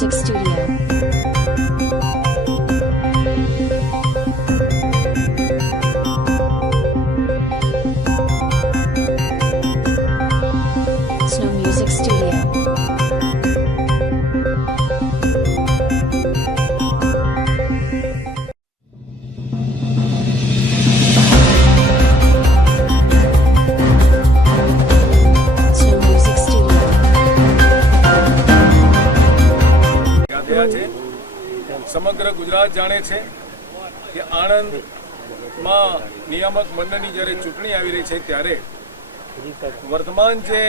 Music Studio. Snow Music Studio. Snow Music Studio. થયા છે. સમગ્ર ગુજરાત જાણે છે કે આણંદમાં નિયામક મંડળની જ્યારે ચૂંટણી આવી રહી છે ત્યારે વર્તમાન જે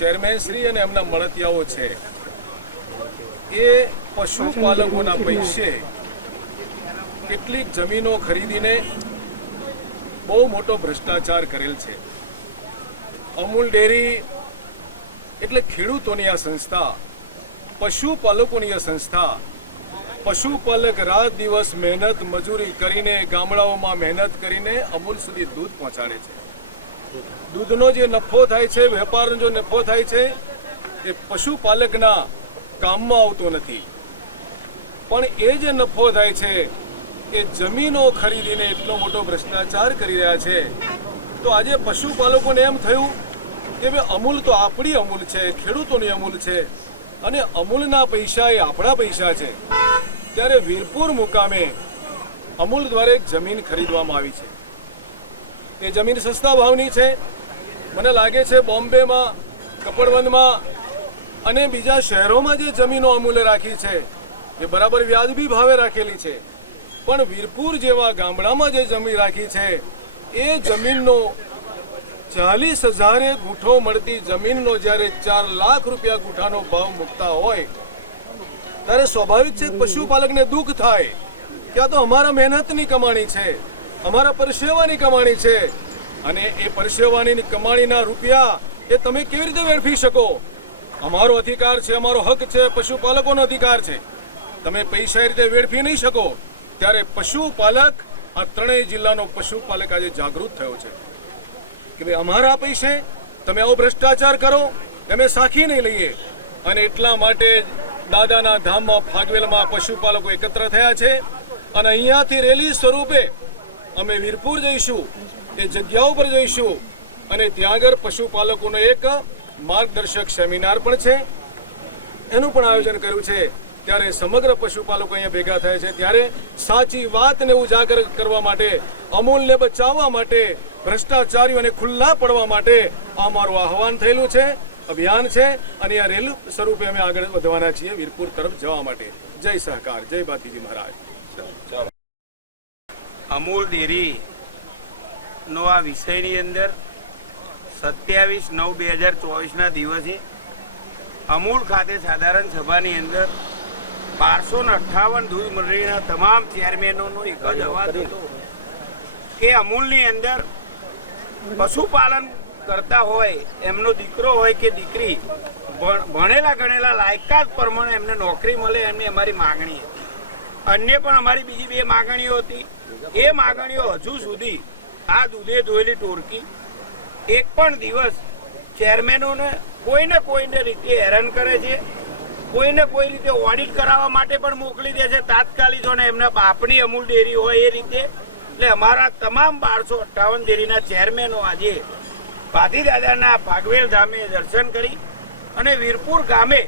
ચેરમેન શ્રી અને એમના મળતિયાઓ છે એ પશુપાલકોના પૈસે કેટલીક જમીનો ખરીદીને બહુ મોટો ભ્રષ્ટાચાર કરેલ છે. અમૂલ ડેરી એટલે ખેડૂતોની આ સંસ્થા, પશુપાલકોની આ સંસ્થા. પશુપાલક રાત દિવસ મહેનત મજૂરી કરીને ગામડાઓમાં મહેનત કરીને અમૂલ સુધી દૂધ પહોંચાડે છે. દૂધનો જે નફો થાય છે, વેપારનો જે નફો થાય છે એ પશુપાલકના કામમાં આવતો નથી, પણ એ જે નફો થાય છે એ જમીનો ખરીદીને એટલો મોટો ભ્રષ્ટાચાર કરી રહ્યા છે. તો આજે પશુપાલકોને એમ થયું કે ભાઈ અમૂલ તો આપણી અમૂલ છે, ખેડૂતોની અમૂલ છે અને અમૂલના પૈસા એ આપણા પૈસા છે. ત્યારે વીરપુર મુકામે અમૂલ દ્વારા એક જમીન ખરીદવામાં આવી છે. એ જમીન સસ્તા ભાવની છે. મને લાગે છે બોમ્બેમાં, કપડવંદમાં અને બીજા શહેરોમાં જે જમીનો અમૂલે રાખી છે એ બરાબર વ્યાજબી ભાવે રાખેલી છે, પણ વીરપુર જેવા ગામડામાં જે જમીન રાખી છે એ જમીનનો 40,000 ગુઠ્ઠો મળતી જમીનનો જ્યારે 4 લાખ રૂપિયા ગુઠ્ઠાનો ભાવ મૂકતા હોય ત્યારે સ્વાભાવિક છે પશુપાલકને દુઃખ થાય કે આ તો અમારા મહેનતની કમાણી છે, અમારા પરસેવાની કમાણી છે અને એ પરસેવાની કમાણીના રૂપિયા એ તમે કેવી રીતે વેડફી શકો? અમારો અધિકાર છે, અમારો હક છે, પશુપાલકોનો અધિકાર છે. તમે પૈસા એ રીતે વેડફી નહીં શકો. ત્યારે પશુપાલક, આ ત્રણેય જિલ્લાનો પશુપાલક આજે જાગૃત થયો છે કે ભાઈ અમારા પૈસે તમે આવો ભ્રષ્ટાચાર કરો અમે સાખી નહીં લઈએ. અને એટલા માટે દાદાના ધામમાં ફાગવેલમાં પશુપાલકો એકત્ર થયા છે અને અહીંયાથી રેલી સ્વરૂપે અમે વીરપુર જઈશું, એ જગ્યા ઉપર જઈશું અને ત્યાં આગળ પશુપાલકોનો એક માર્ગદર્શક સેમિનાર પણ છે, એનું પણ આયોજન કર્યું છે. ત્યારે સમગ્ર પશુપાલકો અહીંયા ભેગા થયા છે. ત્યારે સાચી વાતને ઉજાગર કરવા માટે, અમૂલને બચાવવા માટે, ભ્રષ્ટાચારીઓને ખુલ્લા પડવા માટે આ અમારું આહવાન થયેલું છે, અભિયાન છે અને આ રેલ સ્વરૂપે અમે આગળ વધવાના છીએ વીરપુર તરફ જવા માટે. જય સહકાર, જય બાતીજી મહારાજ. અમૂલ ડેરી નો આ વિષયની અંદર 27/9/2024 દિવસે અમૂલ ખાતે સાધારણ સભાની અંદર 1258 દૂધ મંડળીના તમામ ચેરમેનોનો એક જ અવાજ હતો કે અમૂલની અંદર પશુપાલન કરતા હોય, એમનો દીકરો હોય કે દીકરી ભણેલા ગણેલા લાયકાત પ્રમાણે એમને નોકરી મળે, એમની અમારી માગણી હતી. અન્ય પણ અમારી બીજી 2 માગણીઓ હતી. એ માગણીઓ હજુ સુધી આ દૂધે ધોયેલી ટોળકી એક પણ દિવસ ચેરમેનોને કોઈને રીતે હેરાન કરે છે. કોઈને કોઈ રીતે ઓડિટ કરાવવા માટે પણ મોકલી દે છે તાત્કાલિક, અને એમના બાપની અમૂલ ડેરી હોય એ રીતે. એટલે અમારા તમામ 1258 ડેરીના ચેરમેનો આજે ભાતીદાદાના ફાગવેલ ધામે દર્શન કરી અને વીરપુર ગામે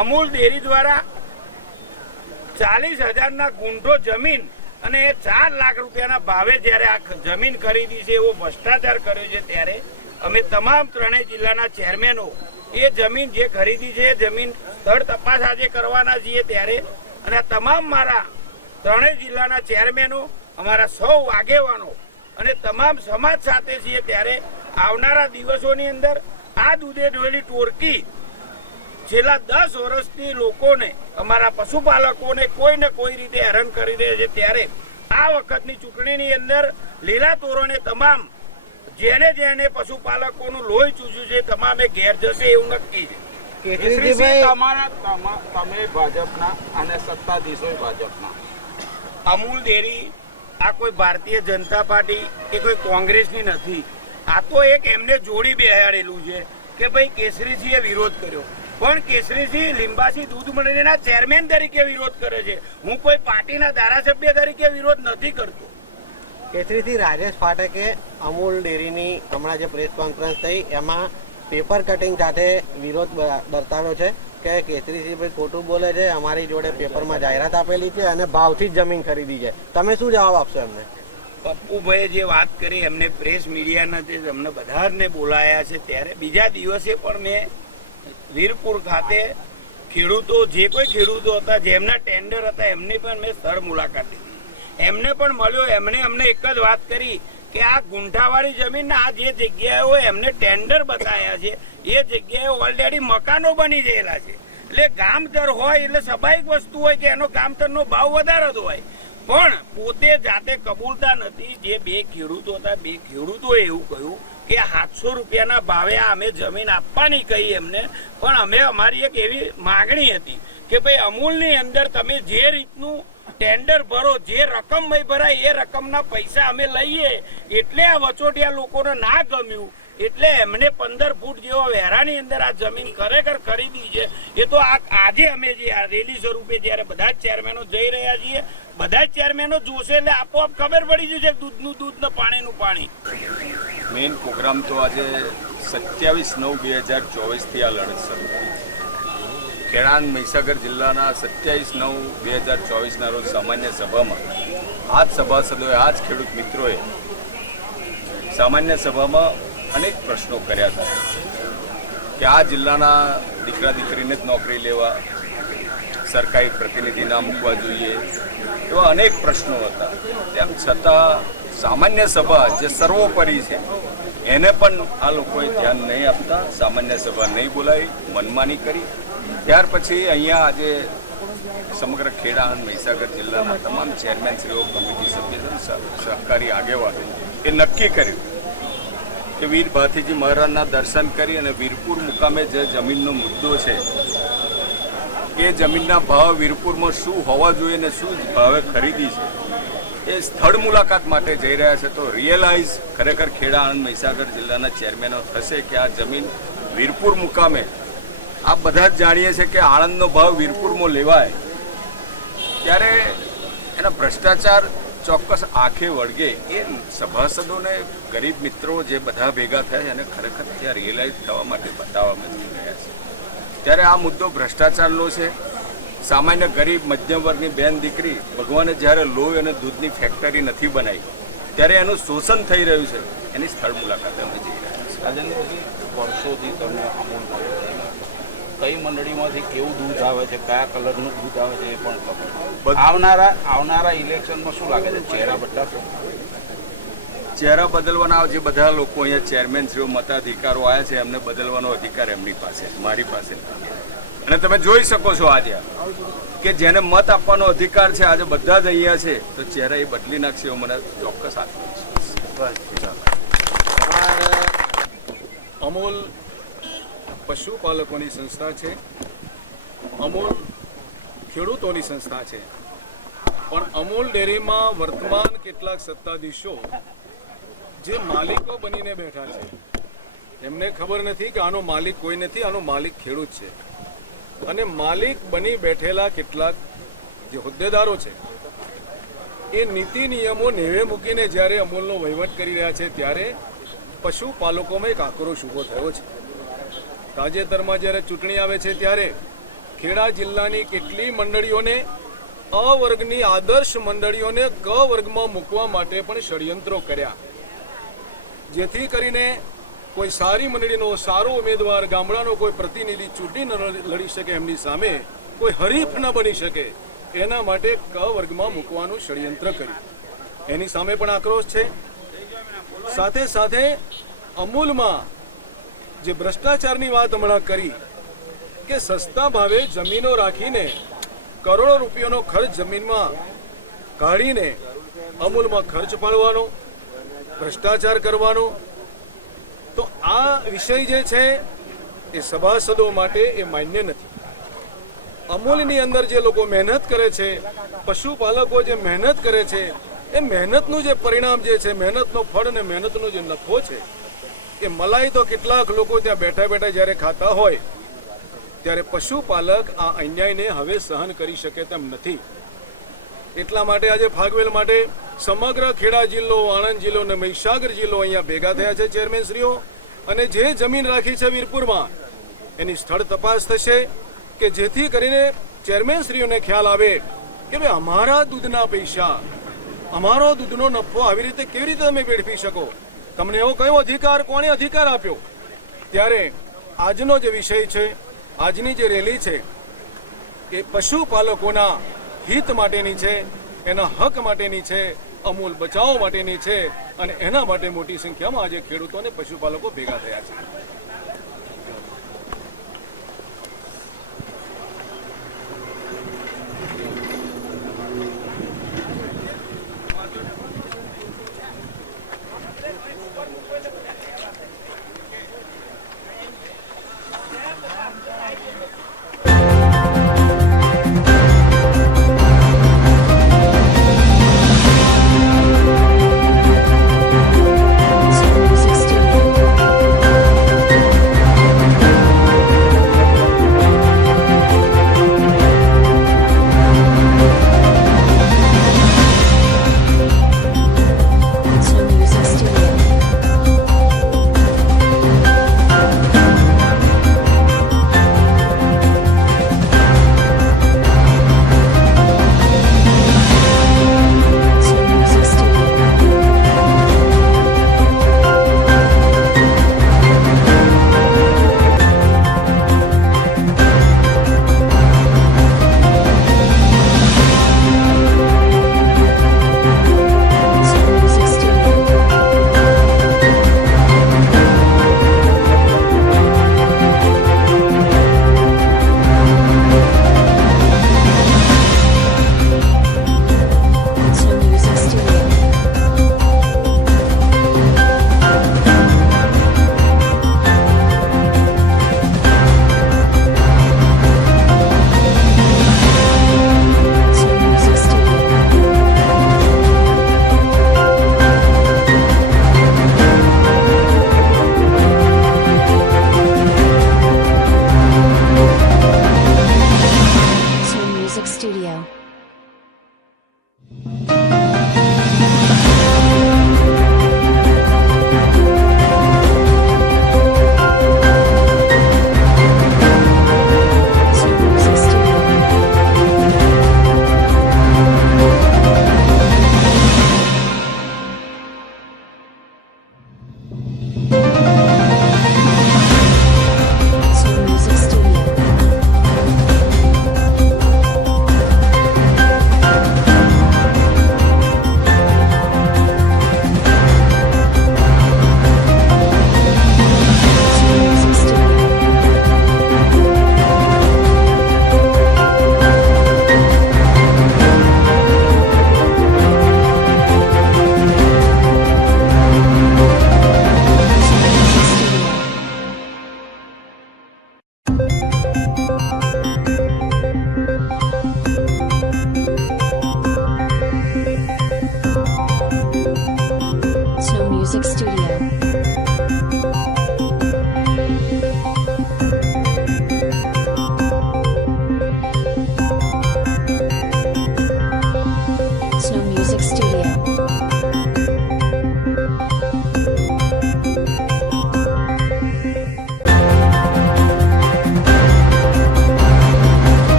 અમૂલ ડેરી દ્વારા 40,000ના ગુંઠો જમીન અને 4 લાખ રૂપિયાના ભાવે જ્યારે આ જમીન ખરીદી છે એવો ભ્રષ્ટાચાર કર્યો છે, ત્યારે અમે તમામ ત્રણેય જિલ્લાના ચેરમેનો એ જમીન જે ખરીદી છે એ જમીન સ્થળ તપાસ આજે કરવાના છીએ. ત્યારે અને આ તમામ મારા ત્રણેય જિલ્લાના ચેરમેનો, અમારા સૌ આગેવાનો અને તમામ સમાજ સાથે છીએ. ત્યારે આવનારા દિવસોની અંદર આ દૂધે ધોયેલી ટોળકી છેલ્લા 10 વર્ષથી લોકોને, અમારા પશુપાલકોને કોઈને કોઈ રીતે હેરાન કરી દે છે. ત્યારે આ વખતની ચૂંટણીની અંદર લીલા તોરણે તમામ જેને પશુપાલકોનું લોહી ચૂસ્યું છે તમામે ઘેર જશે એવું નક્કી છે. તમે ભાજપના અને સત્તાધીશો ભાજપના. અમૂલ ડેરી આ કોઈ ભારતીય જનતા પાર્ટી કે કોઈ કોંગ્રેસની નથી. આ તો એક એમને જોડી બેહાડેલું છે કે ભાઈ કેસરીજીએ વિરોધ કર્યો, પણ કેસરીસિંહ લીંબાસી દૂધ મંડળીના ચેરમેન તરીકે વિરોધ કરે છે. હું કોઈ પાર્ટીના ધારાસભ્ય તરીકે વિરોધ નથી કરતો. કેસરીથી રાજેશ ફાટકે અમૂલ ડેરીની હમણાં જે પ્રેસ કોન્ફરન્સ થઈ એમાં પેપર કટિંગ સાથે વિરોધ દર્શાવ્યો છે કે કેસરીસિંહભાઈ ખોટું બોલે છે, અમારી જોડે પેપરમાં જાહેરાત આપેલી છે અને ભાવથી જ જમીન ખરીદી છે. તમે શું જવાબ આપશો એમને? પપ્પુભાઈએ જે વાત કરી એમને પ્રેસ મીડિયાના જે અમને બધા જ બોલાયા છે, ત્યારે બીજા દિવસે પણ મેં વીરપુર ખાતે ખેડૂતો જે કોઈ ખેડૂતો હતા જેમના ટેન્ડર હતા એમની પણ મેં સ્થળ મુલાકાત લીધી. એમને પણ મળ્યો. એમણે અમને એક જ વાત કરી કે આ ગુંઠાવાળી જમીન આ જે જગ્યાએ એમને ટેન્ડર બતાવ્યા છે એ જગ્યાએ ઓલરેડી મકાનો બની ગયેલા છે. એટલે ગામતર હોય એટલે સ્વાભાવિક વસ્તુ હોય કે એનો ગામતરનો ભાવ વધારે જ હોય, પણ પોતે જાતે કબૂલતા નથી. જે બે ખેડૂતો હતા, બે ખેડૂતોએ એવું કહ્યું કે 700 રૂપિયાના ભાવે અમે જમીન આપવાની કહી એમને, પણ અમે અમારી એક એવી માગણી હતી કે ભાઈ અમૂલની અંદર તમે જે રીતનું ટેન્ડર ભરો, જે રકમ ભરાય એ રકમના પૈસા અમે લઈએ. એટલે આ વચોટિયા લોકોને ના ગમ્યું એટલે એમને 15 ફૂટ જેવો વેરાની અંદર આ જમીન ખરેખર ખરીદી છે. એ તો આજે અમે જે આ રેલી સ્વરૂપે જ્યારે બધા જ ચેરમેનો જઈ રહ્યા છીએ, બધા જ ચેરમેનો જોશે એટલે આપોઆપ ખબર પડી જશે દૂધનું દૂધ ને પાણીનું પાણી. મેઇન પ્રોગ્રામ તો આજે 27/9/2024 આ લડત શરૂ થઈ. ખેડા મહીસાગર જિલ્લાના 27/9/2024 રોજ સામાન્ય સભામાં આ જ સભાસદોએ, આ જ ખેડૂત મિત્રોએ સામાન્ય સભામાં અનેક પ્રશ્નો કર્યા હતા કે આ જિલ્લાના દીકરા દીકરીને જ નોકરી લેવા, સરકારી પ્રતિનિધિ ના મૂકવા જોઈએ, એવા અનેક પ્રશ્નો હતા. તેમ છતાં સામાન્ય સભા જે સર્વોપરી છે એને પણ આ લોકોએ ધ્યાન નહીં આપતા સામાન્ય સભા નહીં બોલાવી, મનમાની કરી. ત્યાર પછી અહીંયા આજે સમગ્ર ખેડા અને મહીસાગર જિલ્લાના તમામ ચેરમેનશ્રીઓ, કમિટી સભ્ય, સહકારી આગેવાનો એ નક્કી કર્યું કે વીર ભાથીજી મહારાજના દર્શન કરી અને વીરપુર મુકામે જે જમીનનો મુદ્દો છે એ જમીનના ભાવ વીરપુરમાં શું હોવા જોઈએ ને શું ભાવે ખરીદી છે એ સ્થળ મુલાકાત માટે જઈ રહ્યા છે. તો રિયલાઇઝ ખરેખર ખેડા અને મહીસાગર જિલ્લાના ચેરમેનો થશે કે આ જમીન વીરપુર મુકામે, આપ બધા જ જાણીએ છીએ કે આણંદનો ભાવ વીરપુરમાં લેવાય ત્યારે એના ભ્રષ્ટાચાર ચોક્કસ આંખે વળગે. એ સભાસદોને, ગરીબ મિત્રો જે બધા ભેગા થયા છે એને ખરેખર ત્યાં રિયલાઇઝ થવા માટે બતાવવામાં જઈ રહ્યા છે. ત્યારે આ મુદ્દો ભ્રષ્ટાચારનો છે. સામાન્ય ગરીબ મધ્યમ વર્ગની બેન દીકરી, ભગવાને જ્યારે લોહી અને દૂધની ફેક્ટરી નથી બનાવી ત્યારે એનું શોષણ થઈ રહ્યું છે. એની સ્થળ મુલાકાતે અમે જઈ રહ્યા છીએ. રાજેન્દ્રજી, વર્ષોથી તમે અમૂલ કઈ મંડળીમાંથી કેવું દૂધ આવે છે, કયા કલરનું દૂધ આવે છે એ પણ ખબર. આવનારા ઇલેક્શનમાં શું લાગે છે, ચહેરા બદલાશે? ચહેરા બદલવાના જે બધા લોકો અહીંયા ચેરમેનશ્રીઓ, મતાધિકારો આવ્યા છે એમને બદલવાનો અધિકાર એમની પાસે, મારી પાસે. અને તમે જોઈ શકો છો આજે કે જેને મત આપવાનો અધિકાર છે આજે બધા જ અહીંયા છે, તો ચહેરા એ બદલી નાખશે એવો મને ચોક્કસ આત્મવિશ્વાસ. અમૂલ પશુપાલકોની સંસ્થા છે, અમૂલ ખેડૂતોની સંસ્થા છે, પણ અમૂલ ડેરીમાં વર્તમાન કેટલાક સત્તાધીશો જે માલિકો બનીને બેઠા છે એમને ખબર નથી કે આનો માલિક કોઈ નથી, આનો માલિક ખેડૂત છે. અને માલિક બની બેઠેલા કેટલાક જે હોદ્દેદારો છે એ નીતિ નિયમો નેવે મૂકીને જ્યારે અમૂલનો વહીવટ કરી રહ્યા છે ત્યારે પશુપાલકોમાં એક આક્રોશ ઊભો થયો છે. તાજેતરમાં જ્યારે ચૂંટણી આવે છે ત્યારે ખેડા જિલ્લાની કેટલી મંડળીઓને અ વર્ગની આદર્શ મંડળીઓને ક વર્ગમાં મૂકવા માટે પણ ષડયંત્રો કર્યા, જેથી કરીને કોઈ સારી મંડળીનો સારો ઉમેદવાર, ગામડાનો કોઈ પ્રતિનિધિ ચૂંટણી ન લડી શકે, એમની સામે કોઈ હરીફ ન બની શકે, એના માટે ક વર્ગમાં મૂકવાનું ષડયંત્ર કર્યું. એની સામે પણ આક્રોશ છે. સાથે સાથે અમૂલમાં જે ભ્રષ્ટાચારની વાત હમણાં કરી કે સસ્તા ભાવે જમીનો રાખીને કરોડો રૂપિયાનો ખર્ચ જમીનમાં કાઢીને અમૂલમાં ખર્ચ પાડવાનો, ભ્રષ્ટાચાર કરવાનો, તો આ વિષય જે છે એ સભાસદો માટે એ માન્ય નથી. અમૂલની અંદર જે લોકો મહેનત કરે છે, પશુપાલકો જે મહેનત કરે છે, એ મહેનતનું જે પરિણામ જે છે, મહેનતનો ફળ અને મહેનતનો જે નફો છે, એ મલાઈ તો કેટલાક લોકો ત્યાં બેઠા બેઠા જ્યારે ખાતા હોય ત્યારે પશુપાલક આ અન્યાયને હવે સહન કરી શકે તેમ નથી. એટલા માટે આજે ફાગવેલ માટે સમગ્ર ખેડા જિલ્લો, આણંદ જિલ્લો અને મહીસાગર જિલ્લો અહીંયા ભેગા થયા છે ચેરમેનશ્રીઓ. અને જે જમીન રાખી છે વીરપુરમાં એની સ્થળ તપાસ થશે કે જેથી કરીને ચેરમેનશ્રીઓને ખ્યાલ આવે કે ભાઈ અમારા દૂધના પૈસા, અમારો દૂધનો નફો આવી રીતે કેવી રીતે તમે વેડફી શકો? તમને એવો કયો અધિકાર, કોણે અધિકાર આપ્યો? ત્યારે આજનો જે વિષય છે, આજની જે રેલી છે એ પશુપાલકોના હિત માટેની છે, એના હક માટેની છે, અમૂલ બચાવ માટેની છે. અને એના માટે મોટી સંખ્યામાં આજે ખેડૂતો અને પશુપાલકો ભેગા થયા છે. Snow Music Studio. Snow Music Studio. Snow Music Studio. Snow Music Studio. Snow Music Studio. Snow Music Studio. Snow Music Studio. Snow Music Studio. Snow Music Studio. Snow Music Studio.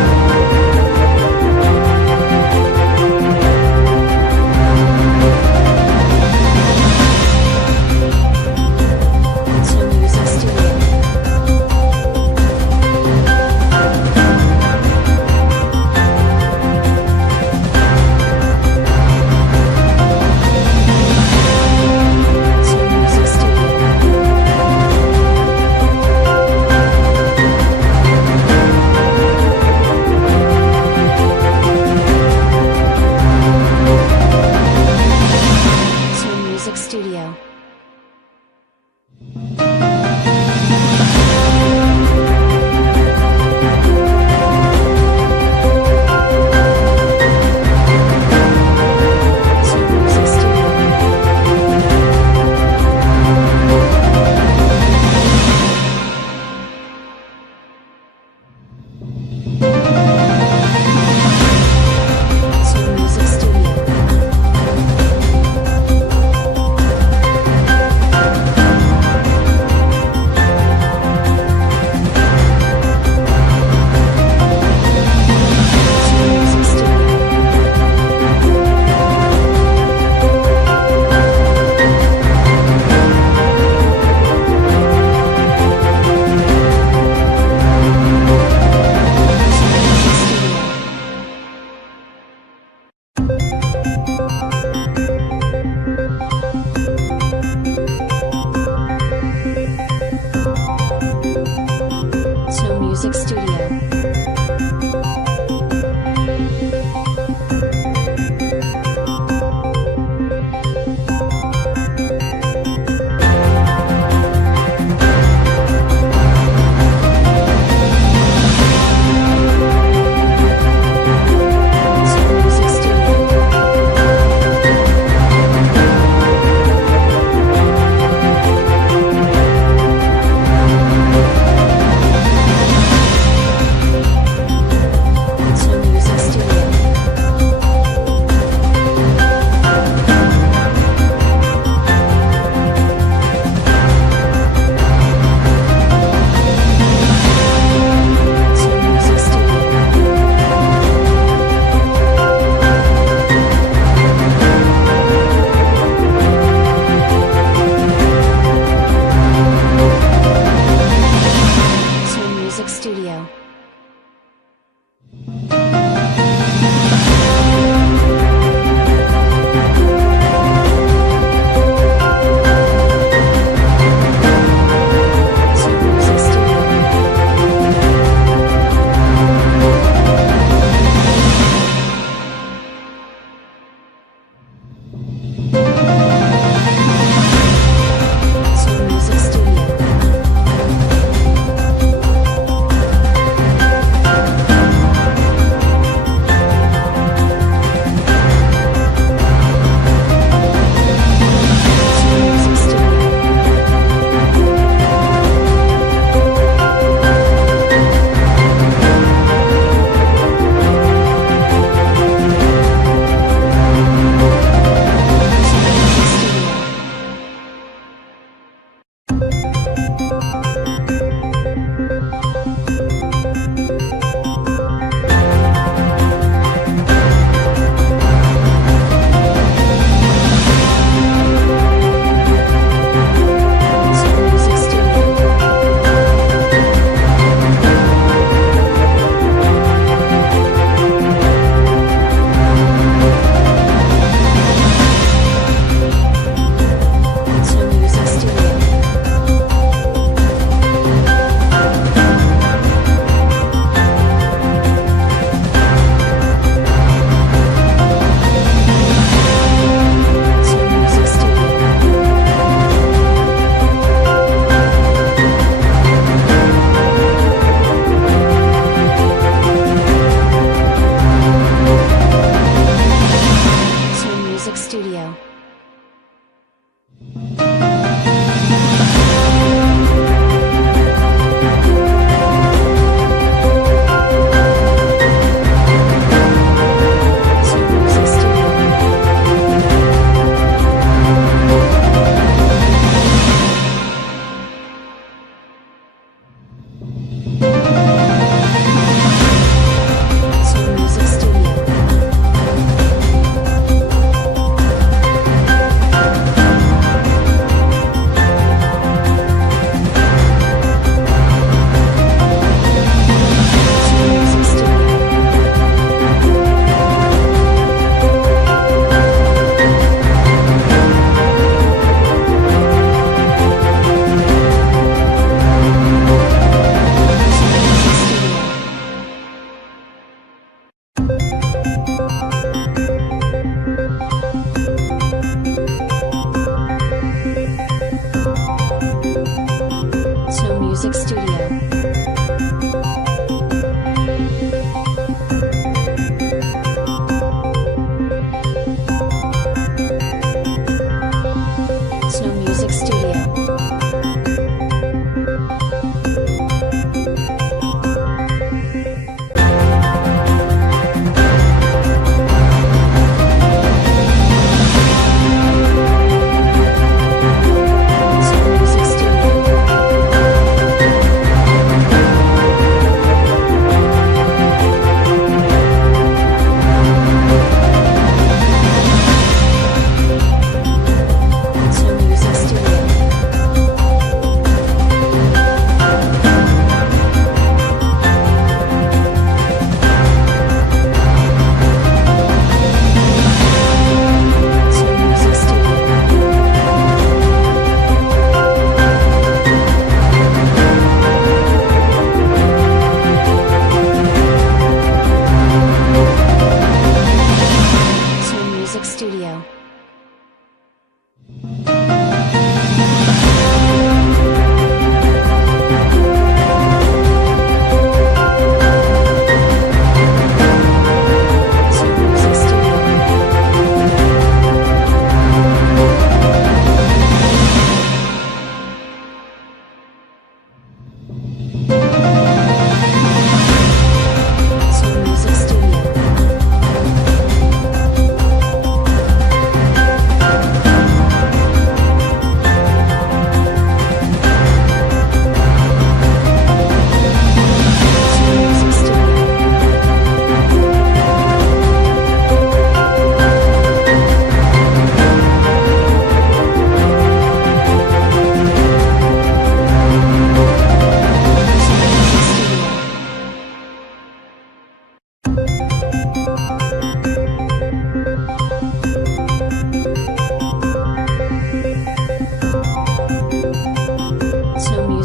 Snow Music Studio. Snow Music Studio. Snow Music Studio. Snow Music Studio. Snow Music Studio. Snow Music Studio. Snow Music Studio. Snow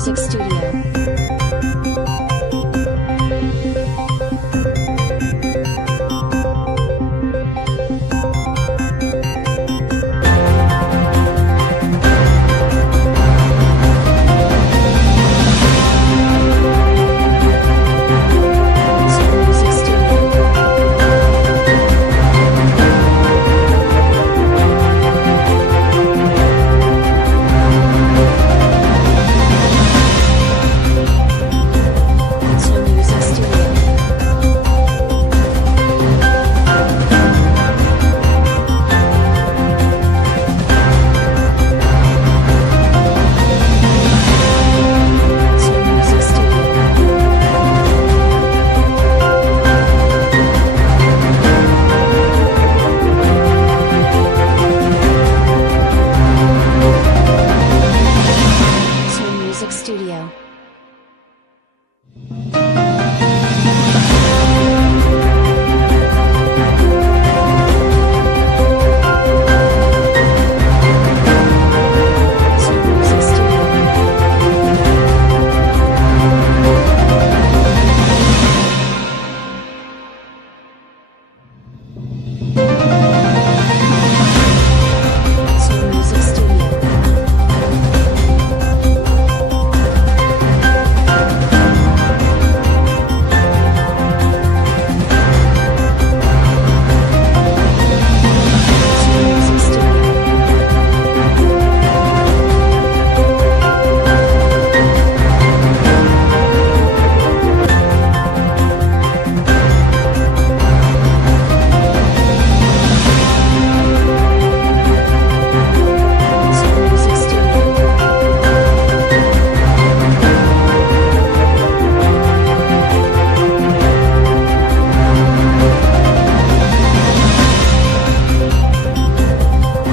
Music Studio. Soul Music Studio. Soul Music Studio. Soul Music Studio. Soul Music Studio. Soul Music Studio. Soul Music Studio.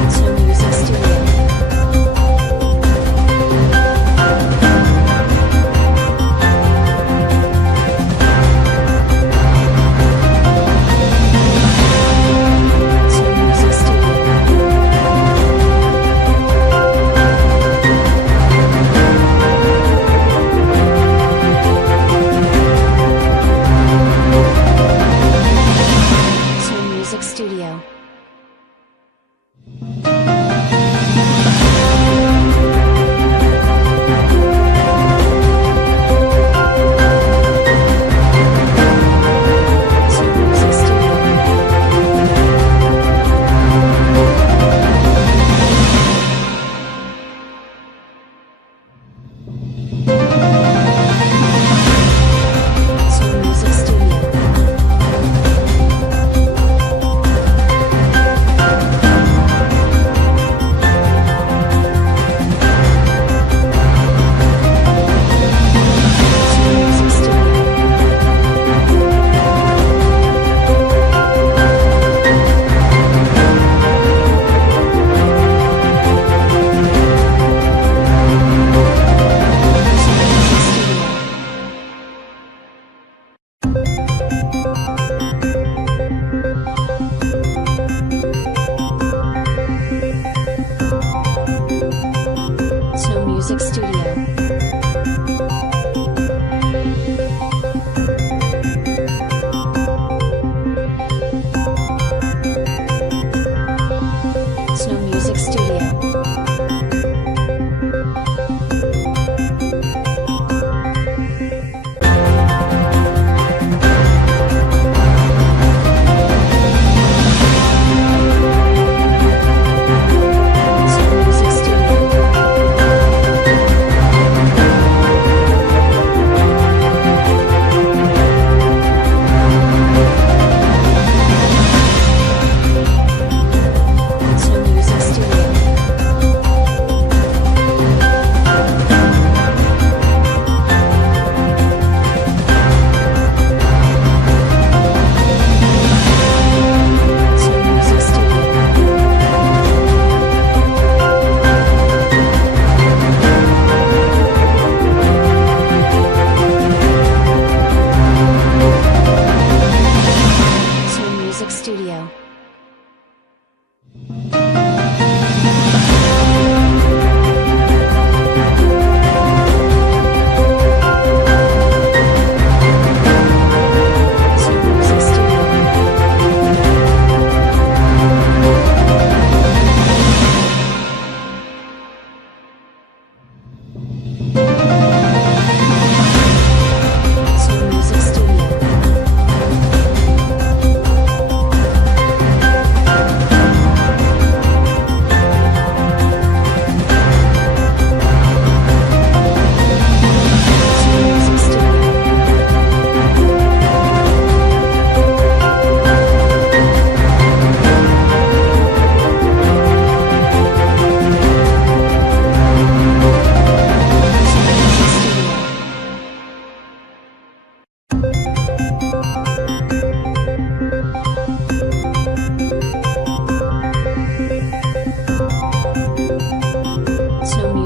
Soul Music Studio. Soul Music Studio. Soul Music Studio. Soul Music Studio. Soul Music Studio. Soul Music Studio. Soul Music Studio. Soul Music Studio. Soul Music Studio. Soul Music Studio. Snow Music Studio. Soul Music Studio.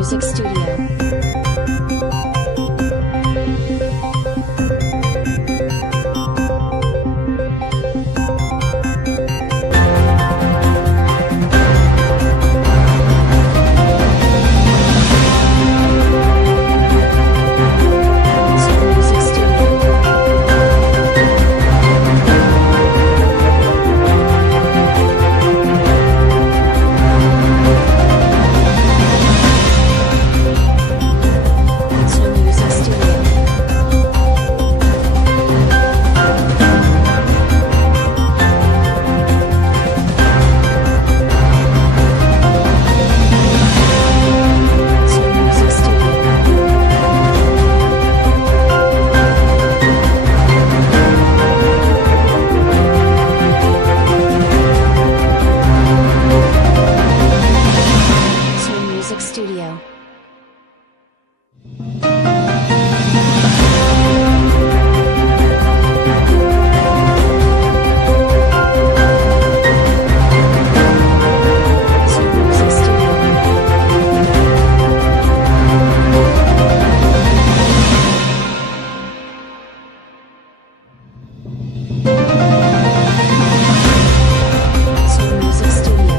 Music Studio. Snow Music Studio. Snow Music Studio. Snow Music Studio. Snow Music Studio. Snow Music Studio. Snow Music Studio.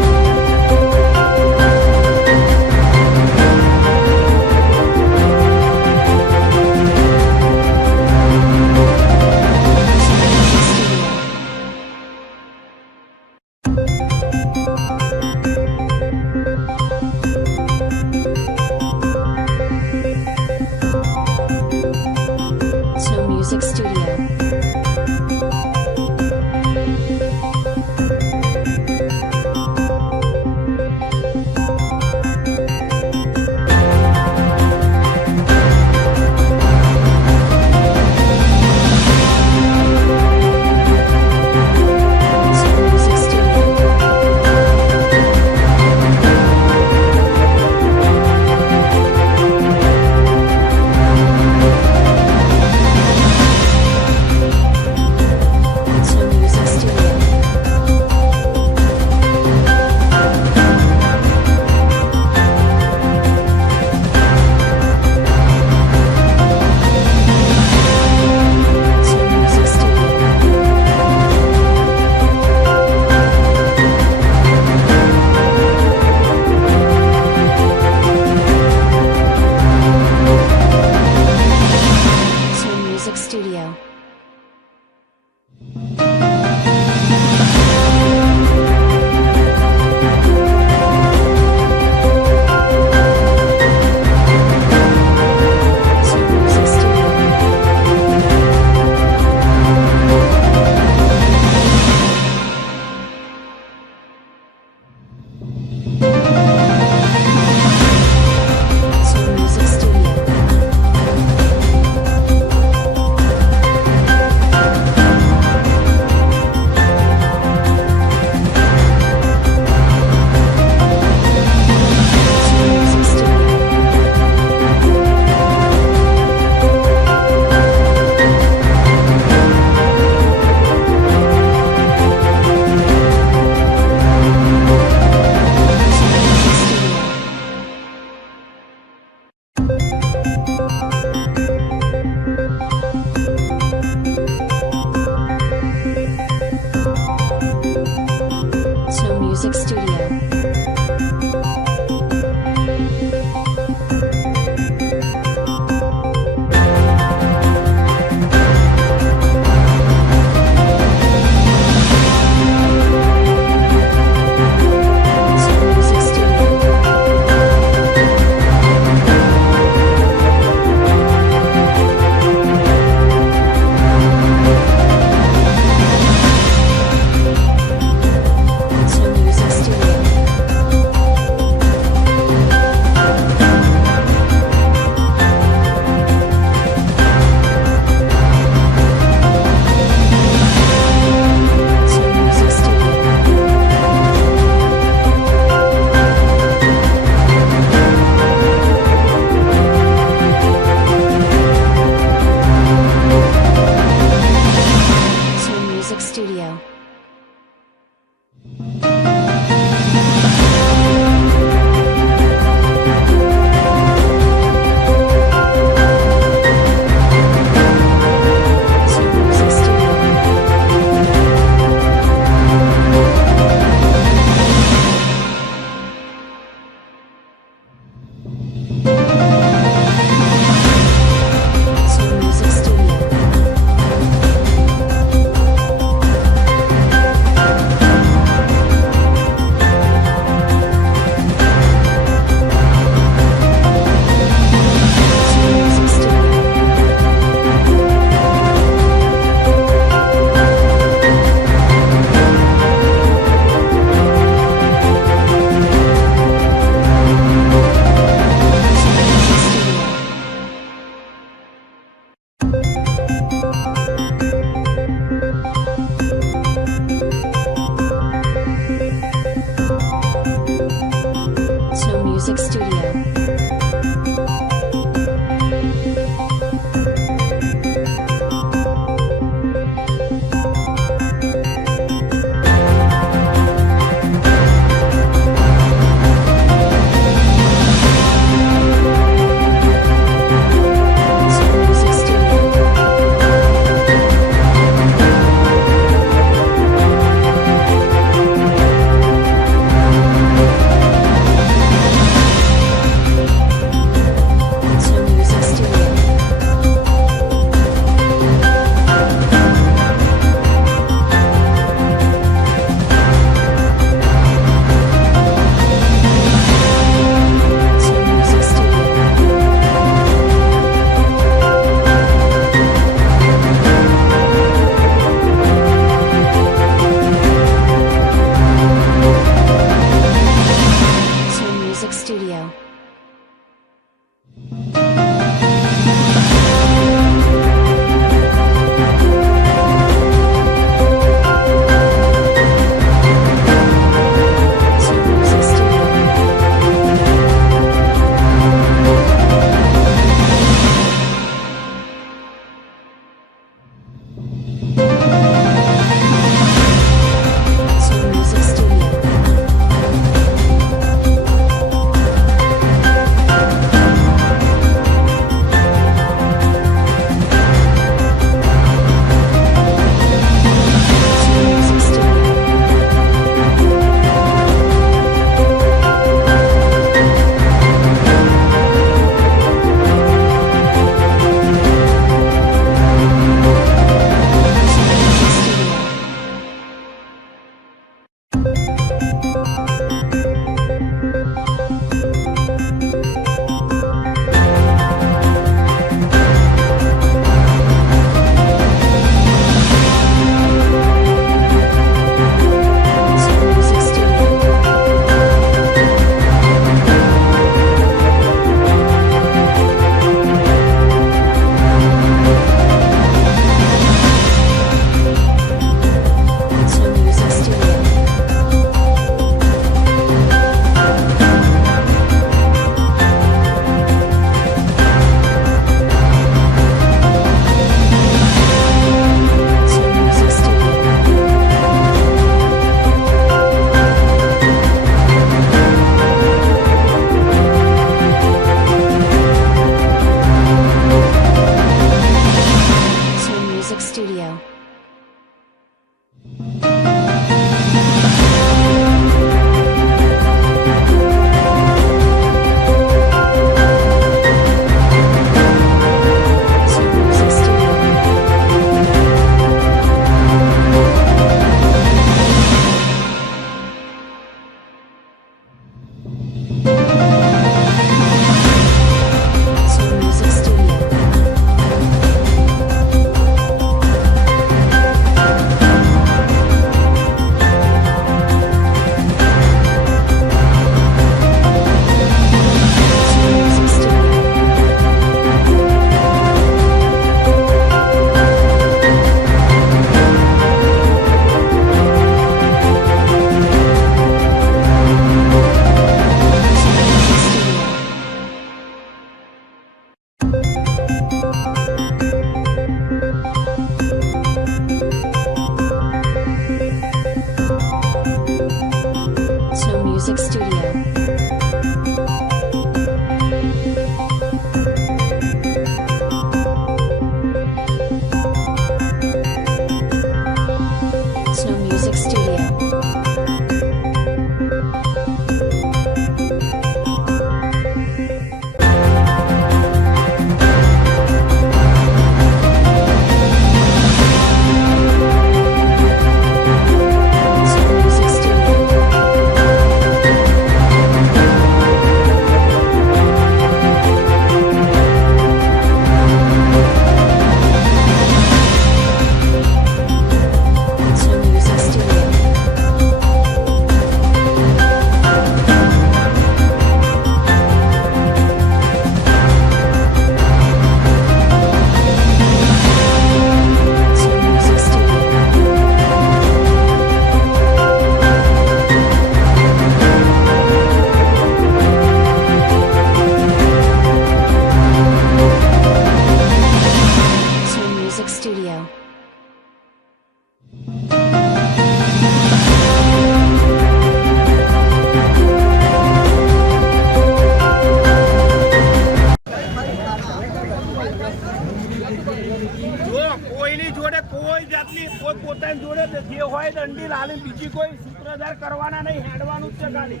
પોતપોતાની જોડે જે હોય દંડી લાલીને બીજી કોઈ સૂત્રધાર કરવાના નહીં, હેડવાનું જ છે ખાલી.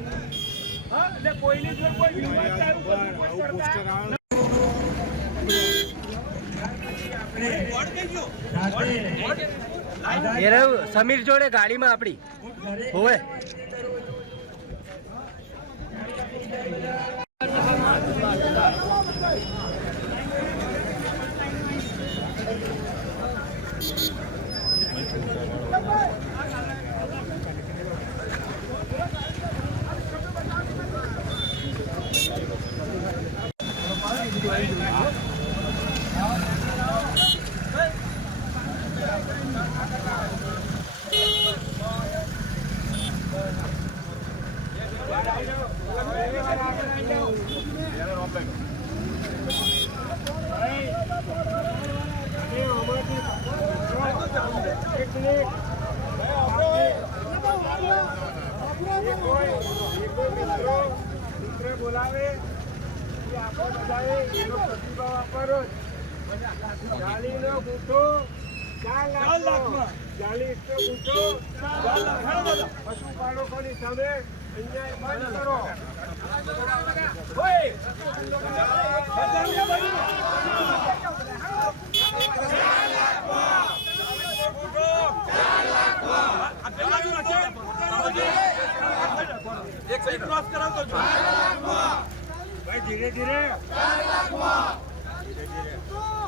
હા, એટલે કોઈની જોડે કોઈ વિવાદ થાય એવું કશું કોઈ કરતા સમીર જોડે ગાડીમાં આપણી હોવે બોલાવે જાલીનો ગુઠો 4 લાખમાં, જાલી ગુઠો 4 લાખ. પશુપાલકોની સામે અન્યાય બંધ કરો. એક સાઈડ ક્રોસ કરાવતો છો ભાઈ, ધીરે ધીરે 4 લાખમાં. Music Studio.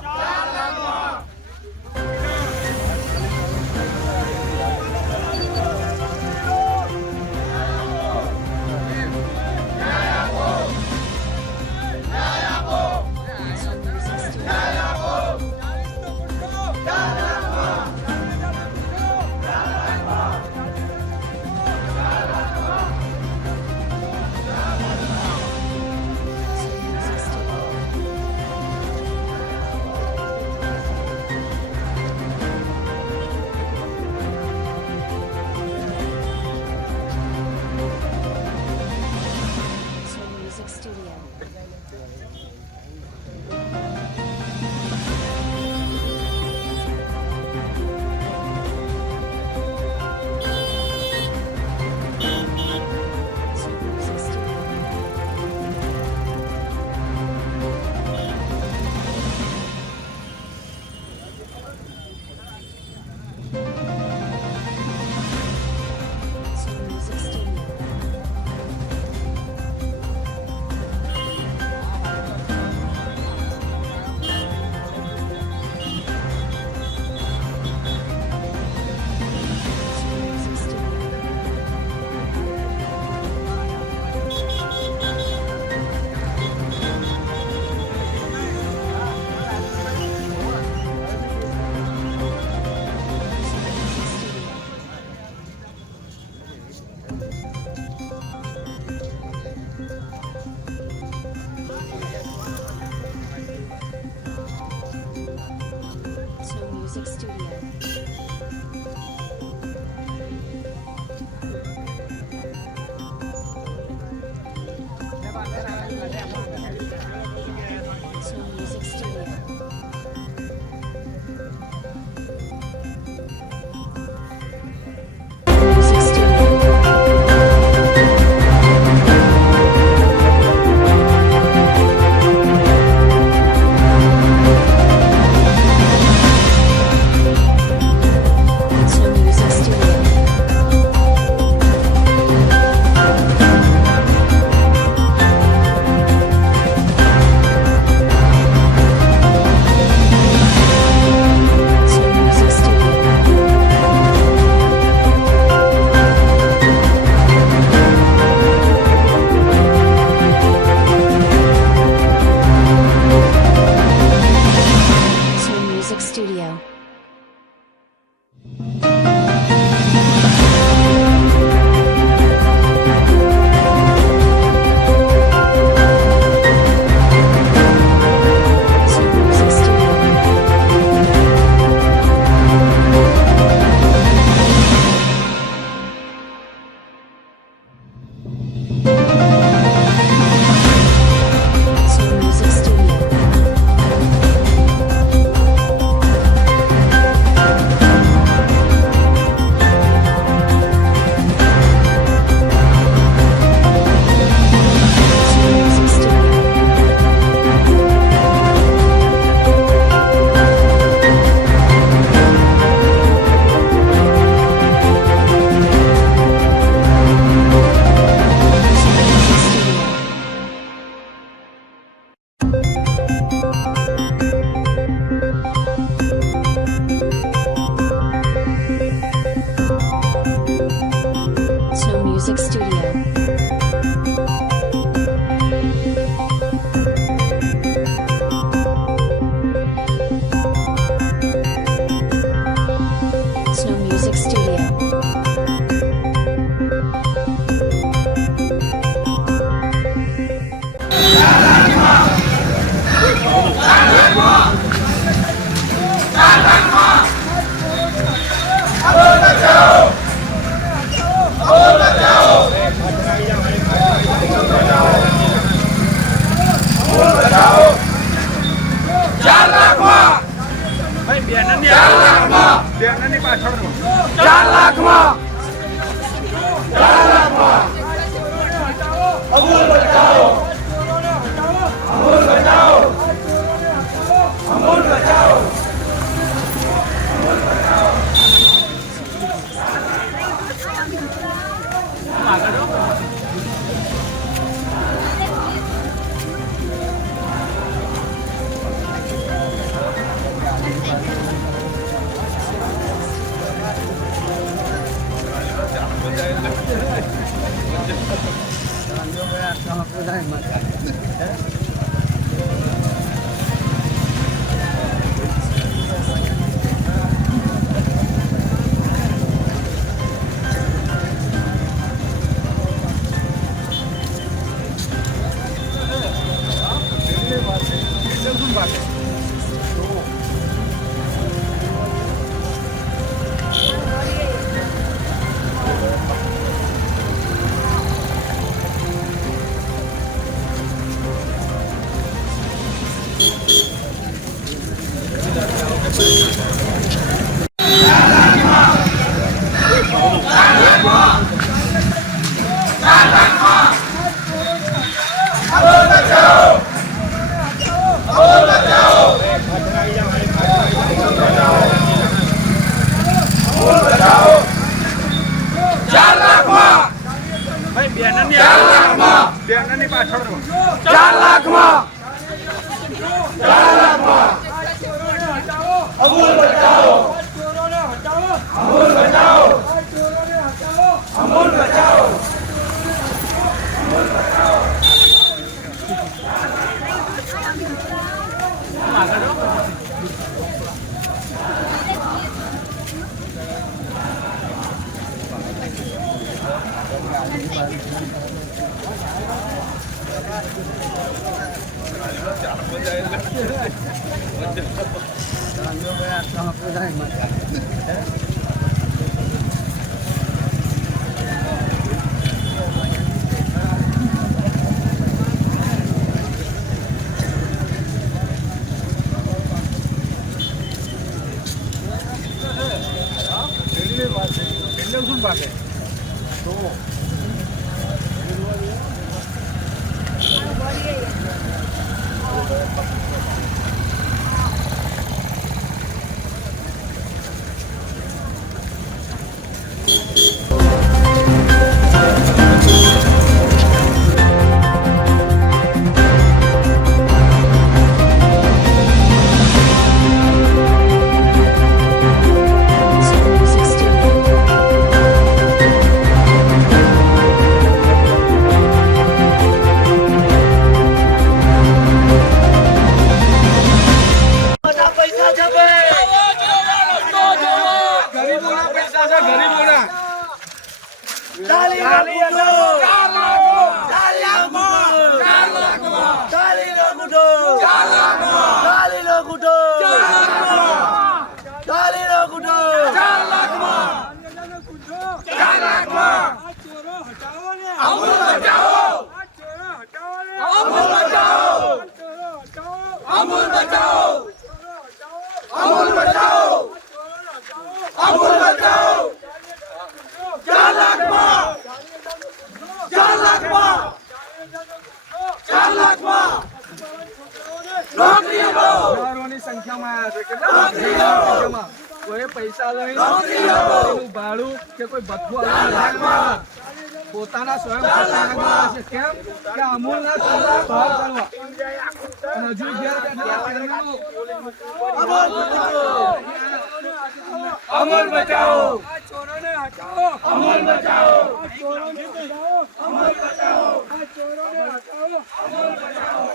Soul Music Studio. હજારોની સંખ્યામાં આવ્યા છે કેટલા સંખ્યામાં કોઈ પૈસા લઈને ભાડું કે કોઈ ભથ્થું પોતાના સ્વયં પોતાના છે કેમ કે અમૂલના ચંદા ભાવ કરવા અને હજુ ઘેર બેઠા અમૂલ બચાવો આ ચોરોને હટાવો અમૂલ બચાવો આ ચોરોને બચાવો અમૂલ બચાવો આ ચોરોને હટાવો અમૂલ બચાવો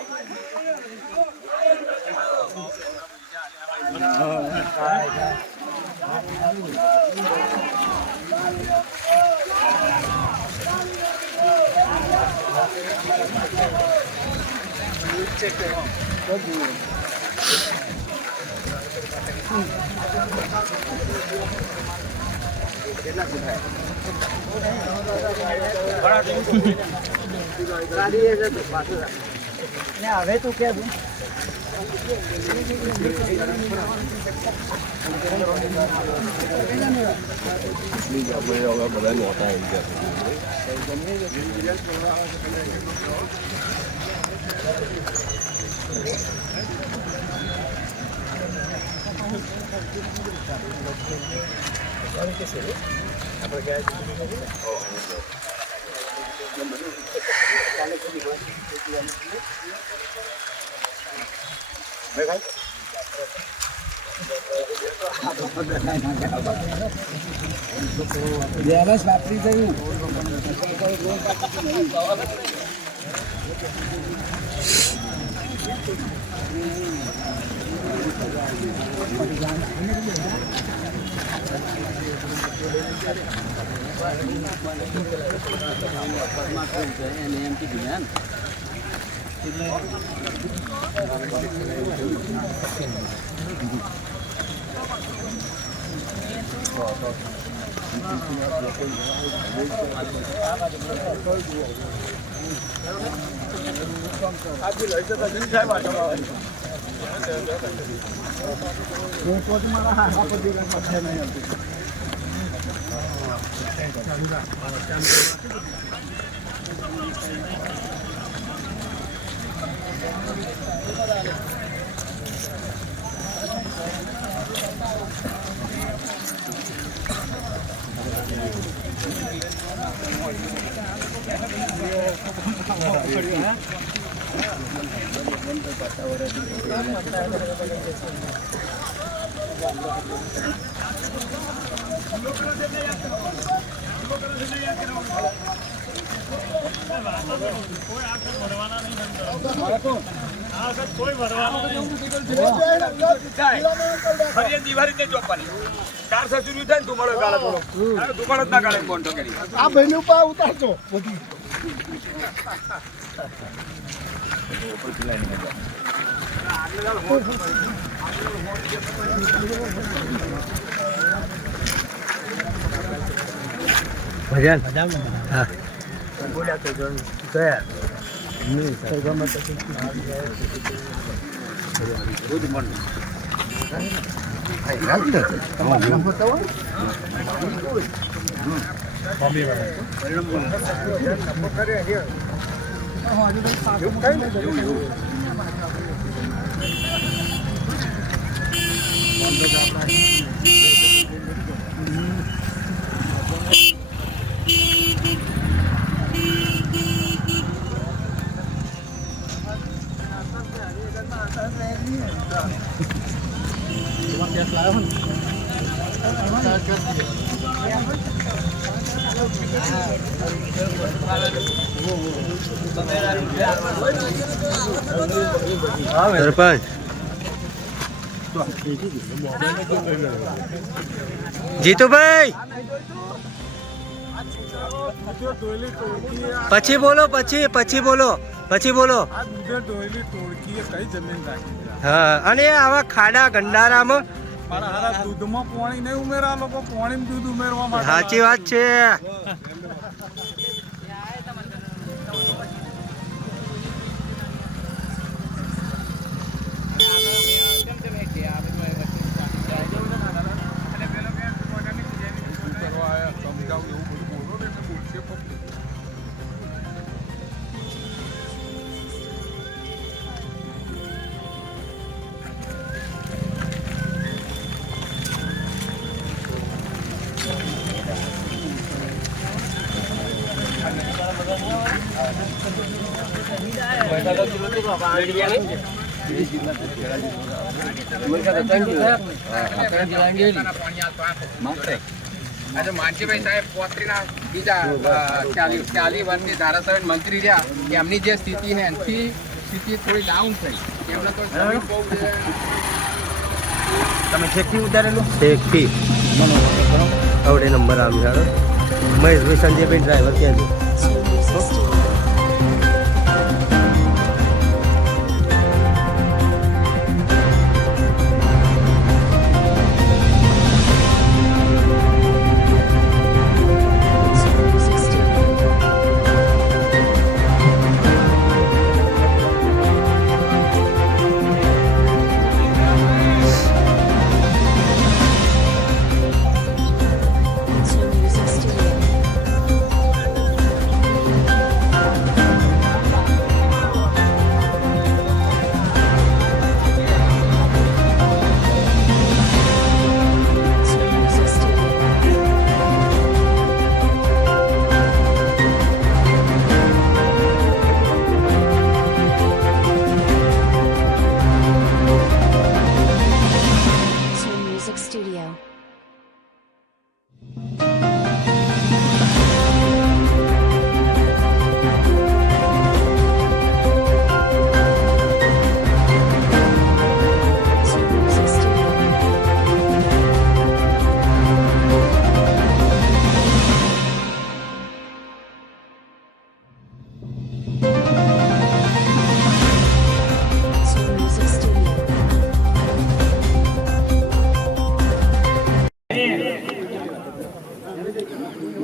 હવે તું કે આ ભાઈને ઉપર ઉતારજો સરપંચ જીતુભાઈ પછી બોલો પછી બોલો હા અને આવા ખાડા ગંડારામાં દૂધમાં પાણી નહીં ઉમેરા લોકો પાણી દૂધ ઉમેરવા માટે સાચી વાત છે. આજે માનજીભાઈ સાહેબ પોત્રીના બીજા 40 વર્ષની ધારાસભ્ય મંત્રી રહ્યા એમની જે સ્થિતિ છે એનાથી સ્થિતિ થોડી ડાઉન થઈ એમને તો જમીન બહુ છે. તમે ઠેકથી ઉતારેલું ઠેકથી આવડે નંબર આવ્યો મહેશભાઈ સંજયભાઈ ડ્રાઈવર ક્યાં છે?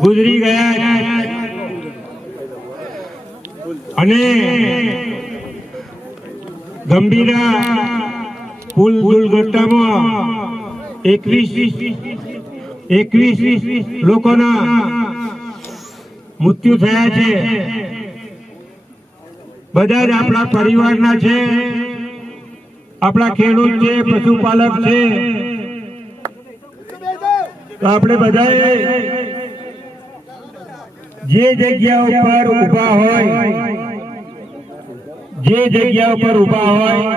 ગુજરી ગયા અને ગંભીરા પુલ દુર્ઘટનામાં 21 લોકોના મૃત્યુ થયા છે. બધા જ આપણા પરિવારના છે, આપણા ખેડૂત છે, પશુપાલક છે. તો આપણે બધાએ જે જગ્યા ઉપર ઊભા હોય, જે જગ્યા ઉપર ઊભા હોય